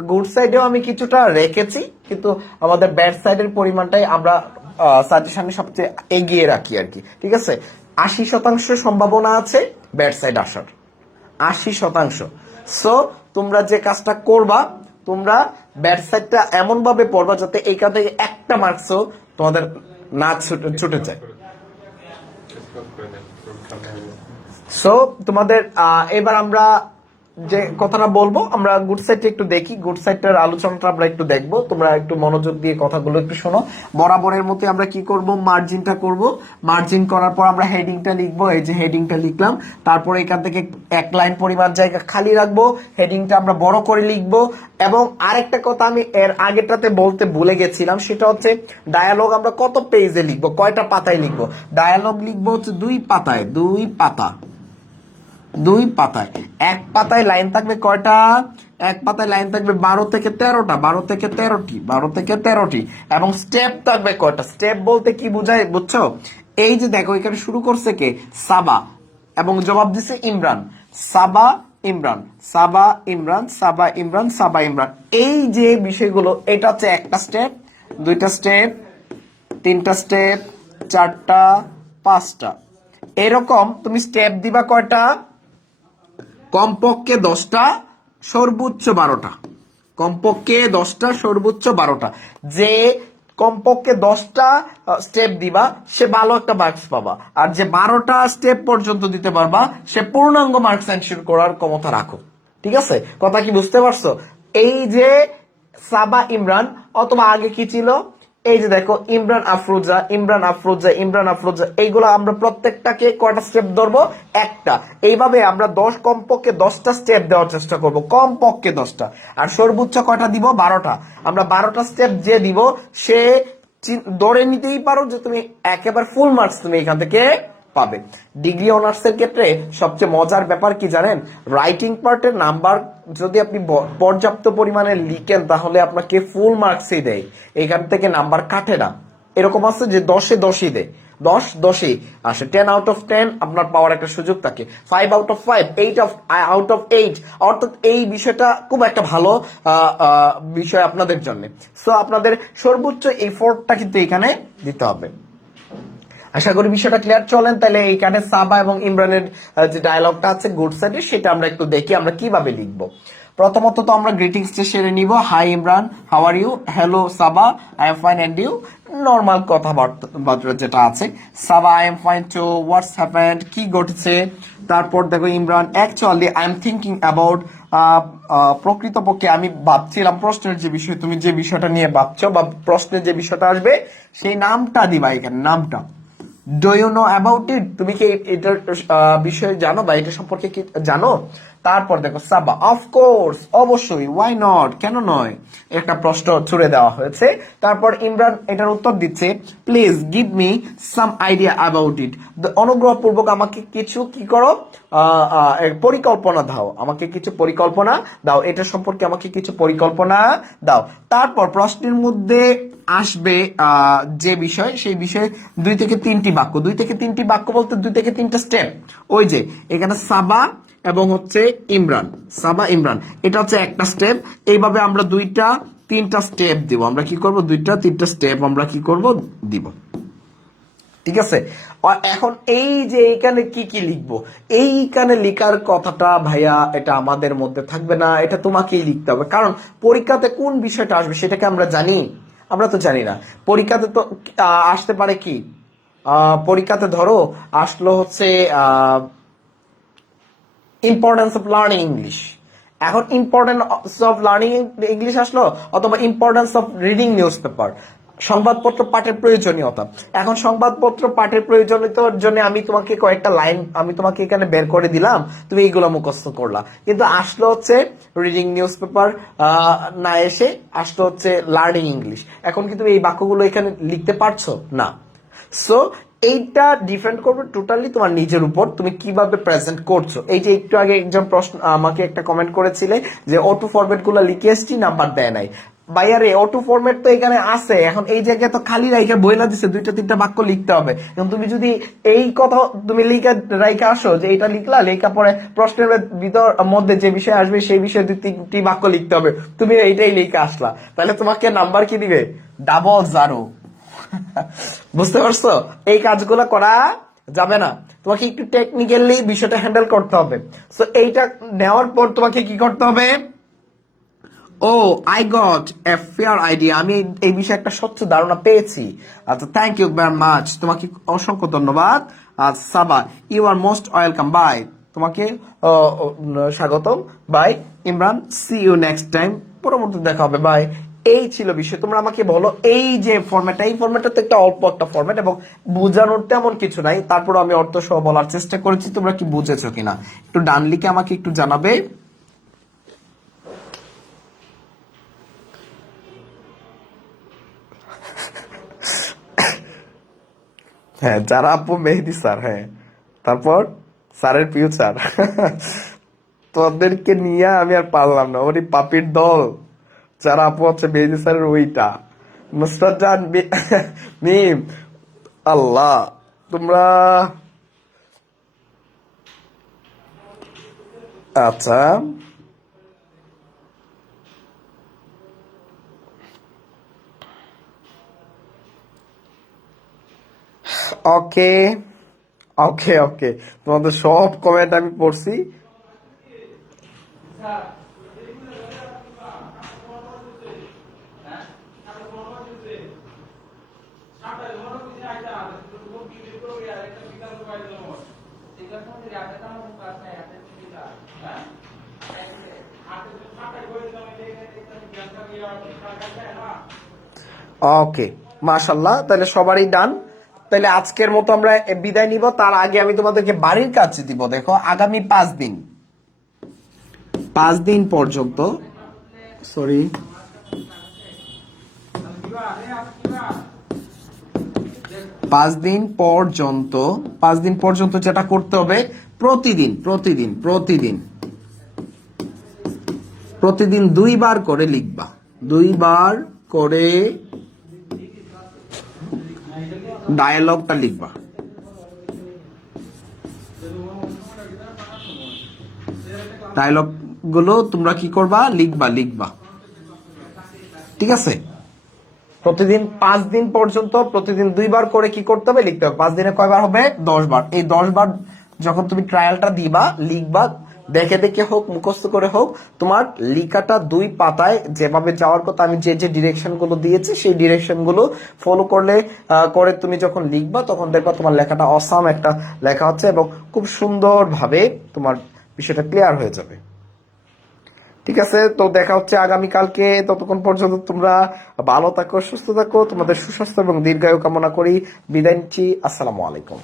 গুড সাইডেও আমি কিছুটা রেখেছি, কিন্তু আমাদের ব্যাড সাইডের পরিমাণটাই আমরা সাজেশনে সবচেয়ে এগিয়ে রাখি আর কি। ঠিক আছে, 80% সম্ভাবনা আছে ব্যাড সাইড আসার, 80%। সো তোমরা যে কাজটা করবা, তোমরা ব্যাড সাইডটা এমন ভাবে পড়বা যাতে এইখান থেকে একটা মার্কসও তোমাদের না ছুটে যায়। সো তোমাদের এবার আমরা যে কথাটা বলবো, আমরা গুড সাইডটা একটু দেখি, গুড সাইডটার আলোচনাটা আমরা একটু দেখবো, তোমরা একটু মনোযোগ দিয়ে কথাগুলো একটু শোনো। বরাবরের মতো আমরা কি করব, মার্জিনটা করব। মার্জিন করার পর আমরা হেডিংটা লিখবো, এই যে হেডিংটা লিখলাম, তারপরে এখান থেকে এক লাইন পরিমাণ জায়গা খালি রাখবো, হেডিংটা আমরা বড় করে লিখবো। এবং আরেকটা কথা আমি এর আগেরটাতে বলতে ভুলে গেছিলাম, সেটা হচ্ছে ডায়ালগ আমরা কত পেজে লিখবো, কয়টা পাতায় লিখবো। ডায়ালগ লিখবো হচ্ছে 2 পাতায়, 2 পাতা, 2 পাতায়। এক পাতায় লাইন থাকবে কয়টা, এক পাতায় লাইন থাকবে 12 থেকে 13টা, 12 থেকে 13টি, 12 থেকে 13টি। এবং স্টেপ থাকবে কয়টা, স্টেপ বলতে কি বোঝায় বুঝছো, এই যে দেখো এখানে শুরু করছে কে, সাবা, এবং জবাব দিছে ইমরান, সাবা ইমরান, সাবা ইমরান, সাবা ইমরান, সাবা ইমরান। এই যে বিষয়গুলো, এটা হচ্ছে একটা স্টেপ, 2টা স্টেপ, 3টা স্টেপ, 4টা, 5টা। এরকম তুমি স্টেপ দিবা কয়টা, কমপক্ষে 10টা, সর্বোচ্চ 12টা, কমপক্ষে 10টা, সর্বোচ্চ 12টা। যে কমপক্ষে 10টা স্টেপ দিবা, সে ভালো একটা মার্কস পাবা। আর যে 12টা স্টেপ পর্যন্ত দিতে পারবা, সে পূর্ণাঙ্গ মার্কস এনশিওর করার ক্ষমতা রাখো। ঠিক আছে, কথা কি বুঝতে পারছো? এই যে সাবা ইমরান, অথবা আগে কি ছিল, এই যে দেখো ইমরান আফরোজা, ইমরান আফরোজা, ইমরান আফরোজা, এইগুলো আমরা প্রত্যেকটাকে কয়টা স্টেপ ধরবো? একটা। এইভাবে আমরা কমপক্ষে 10টা স্টেপ দেওয়ার চেষ্টা করব, কমপক্ষে 10টা। আর সর্বোচ্চ কয়টা দিব? 12টা। আমরা 12টা স্টেপ যে দিব, সে ধরে নিতেই পারো যে তুমি একেবারে ফুল মার্কস তুমি এখান থেকে পাবে। ডিগ্রি অনার্স এর ক্ষেত্রে সবচেয়ে মজার ব্যাপার কি জানেন? রাইটিং পার্টের নাম্বার যদি আপনি পর্যাপ্ত পরিমাণে লিখেন, তাহলে আপনাকে ফুল মার্কসই দেয়, এখান থেকে নাম্বার কাটে না। এরকম আছে যে 10-এ 10ই দেয়, 10-10ই আসে। 10 আউট অফ 10 আপনার পাওয়ার একটা সুযোগ থাকে, 5 আউট অফ 5, 8 আউট অফ 8। অর্থাৎ এই বিষয়টা খুব একটা ভালো বিষয় আপনাদের জন্য। সো আপনাদের সর্বোচ্চ এফোর্টটা কিন্তু এখানে দিতে হবে। আশা করি বিষয়টা ক্লিয়ার। চলেন তাহলে এইখানে সাবা এবং ইমরানের যে ডায়লগটা আছে গুড সাইডে, সেটা আমরা একটু দেখি আমরা কিভাবে লিখবো। প্রথমত তো আমরা গ্রিটিংসটা সেরে নিব। Hi Imran, how are you? Hello Saba, I am fine and you? Normal কথাবার্তা যেটা আছে। Saba, I am fine too, what's happened, কি ঘটেছে? তারপর দেখো Imran, actually I am thinking about, প্রকৃতপক্ষে আমি ভাবছিলাম প্রশ্নের যে বিষয়, তুমি যে বিষয়টা নিয়ে ভাবছো বা প্রশ্নের যে বিষয়টা আসবে, সেই নামটা দিবা এখানে, নামটা। Do you know about it? তুমি কি এটার বিষয়ে জানো বা এটা সম্পর্কে কি জানো? তারপর দেখো সাবা, অফকোর্স, অবশ্যই, ওয়াই নট, কেন নয়, একটা প্রশ্ন ছুড়ে দেওয়া হয়েছে। তারপর ইমরান এটার উত্তর দিচ্ছে, please give me some idea about it, অনুগ্রহপূর্বক আমাকে কিছু কি করো, পরিকল্পনা দাও, আমাকে কিছু পরিকল্পনা দাও, এটা সম্পর্কে আমাকে কিছু পরিকল্পনা দাও। তারপর প্রশ্নের মধ্যে আসবে যে বিষয়, সেই বিষয়ে 2 থেকে 3টি বাক্য, 2 থেকে 3টি বাক্য বলতে 2 থেকে 3টা স্টেপ। ওই যে এখানে সাবা এবং হচ্ছে ইমরান, সাবা ইমরান, এটা হচ্ছে একটা স্টেপ। এইভাবে আমরা 2টা 3টা স্টেপ দিব। আমরা কি করব? 2টা 3টা স্টেপ আমরা কি করব? দিব। ঠিক আছে। এখন এই যে এইখানে কি কি লিখবো, এইখানে লেখার কথাটা ভাইয়া এটা আমাদের মধ্যে থাকবে না, এটা তোমাকেই লিখতে হবে। কারণ পরীক্ষাতে কোন বিষয়টা আসবে সেটাকে আমরা জানি? আমরা তো জানি না। পরীক্ষাতে তো আসতে পারে কি, পরীক্ষাতে ধরো আসলো হচ্ছে ইম্পর্টেন্স অফ লার্নিং ইংলিশ। এখন ইম্পর্টেন্স অফ লার্নিং ইংলিশ আসলো, অথবা importance of reading news paper, সংবাদপত্র পাঠের প্রয়োজনীয়তা। এখন সংবাদপত্র পাঠের প্রয়োজনীয়তার জন্য আমি তোমাকে কয়েকটা লাইন আমি তোমাকে এখানে বের করে দিলাম, তুমি এইগুলো মুখস্থ করলা, কিন্তু আসলো হচ্ছে রিডিং নিউজ পেপার, না এসে আসলো হচ্ছে লার্নিং ইংলিশ। এখন কি তুমি এই বাক্যগুলো এখানে লিখতে পারছো? না। সো এইটা ডিপেন্ড করবে টোটালি তোমার নিজের উপর, তুমি কিভাবে প্রেজেন্ট করছো। এই যে একটু আগে একজন প্রশ্ন আমাকে একটা কমেন্ট করেছিলে যে অটো ফরম্যাট গুলো লিখে এসছি, নাম্বার দেয় নাই। ভাইয়ারে অটো ফরম্যাট তো এখানে আছে, এখন এই জায়গায় তো খালি রাইখা বইলা দিছে 2টা 3টা বাক্য লিখতে হবে। এখন তুমি যদি এই কথা তুমি লিখা রাইখা আসো যে এটা লিখলা, লেখা পরে প্রশ্নের ভিতর মধ্যে যে বিষয় আসবে সেই বিষয়ে 2-3টি বাক্য লিখতে হবে, তুমি এইটাই লিখে আসলা, তাহলে তোমাকে নাম্বার কি দিবে? ডাবল 0। বুঝতে পারছো? এই কাজগুলো করা যাবে না, তোমাকে একটু টেকনিক্যালি বিষয়টা হ্যান্ডেল করতে হবে। সো এইটা নেওয়ার পর তোমাকে কি করতে হবে? Oh I got a fair idea, আমি এই বিষয়ে একটা স্বচ্ছ ধারণা পেয়েছি। আচ্ছা, থ্যাংক ইউ ভেরি মাচ, তোমাকে অসংখ্য ধন্যবাদ। Saba, you are most welcome, bye, তোমাকে স্বাগতম, bye Imran, see you next time, পরবর্তী দেখা হবে, বাই। এই ছিল বিষয়। তোমরা আমাকে বলো এই যে ফরম্যাটটা, এই ফরম্যাটটা তো একটা অল্প একটা ফরম্যাট এবং বোঝানোর তেমন কিছু নাই, তারপর আমি অর্থ সহ বলার চেষ্টা করেছি, তোমরা কি বুঝেছো কিনা একটু ডান লিখে আমাকে একটু জানাবে। হ্যাঁ, যারা আপু মেহেদি স্যার, হ্যাঁ, তারপর স্যারের ফিউচার। তোদেরকে নিয়ে আমি আর পারলাম না, ওরই পাপির দল। যারা আপু হচ্ছে মেহেদি স্যারের ওইটা নুসরাত জাহান মিম, আল্লাহ, তোমরা আচ্ছা, ওকে ওকে ওকে, তোমাদের সব কমেন্ট আমি পড়ছি। ওকে, মাশাল্লাহ, তাহলে সবারই ডান। তাহলে আজকের মতো আমরা বিদায় নিব। তার আগে আমি তোমাদেরকে বাড়ির কাজ দিব। দেখো, আগামী 5 দিন পর্যন্ত, সরি, 5 দিন পর্যন্ত যেটা করতে হবে, প্রতিদিন 2বার করে লিখবা, 2বার করে ডায়ালগটা লিখবা। ডায়ালগ গুলো তোমরা কি করবা, লিখবা। ঠিক আছে? প্রতিদিন 5 দিন পর্যন্ত প্রতিদিন 2বার করে কি করতে হবে, লিখতে হবে। 5 দিনে কয়বার হবে, 10বার। এই 10বার যখন তুমি ট্রায়ালটা দিবা, লিখবা, দেখে দেখে হোক, মুখস্থ করে হোক, তোমার লিখাটা 2 পাতায় যেভাবে যাওয়ার কথা, আমি যে যে ডিরেকশন গুলো দিয়েছি সেই ডিরেকশন গুলো ফলো করে তুমি যখন লিখবা, তখন দেখবা তোমার লেখাটা অসাম একটা লেখা হচ্ছে এবং খুব সুন্দরভাবে তোমার বিষয়টা ক্লিয়ার হয়ে যাবে। ঠিক আছে, তো দেখা হচ্ছে আগামীকালকে। ততক্ষণ পর্যন্ত তোমরা ভালো থাকো, সুস্থ থাকো, তোমাদের সুস্বাস্থ্য এবং দীর্ঘায়ু কামনা করি। বিদায় নিচ্ছি। আসসালামু আলাইকুম।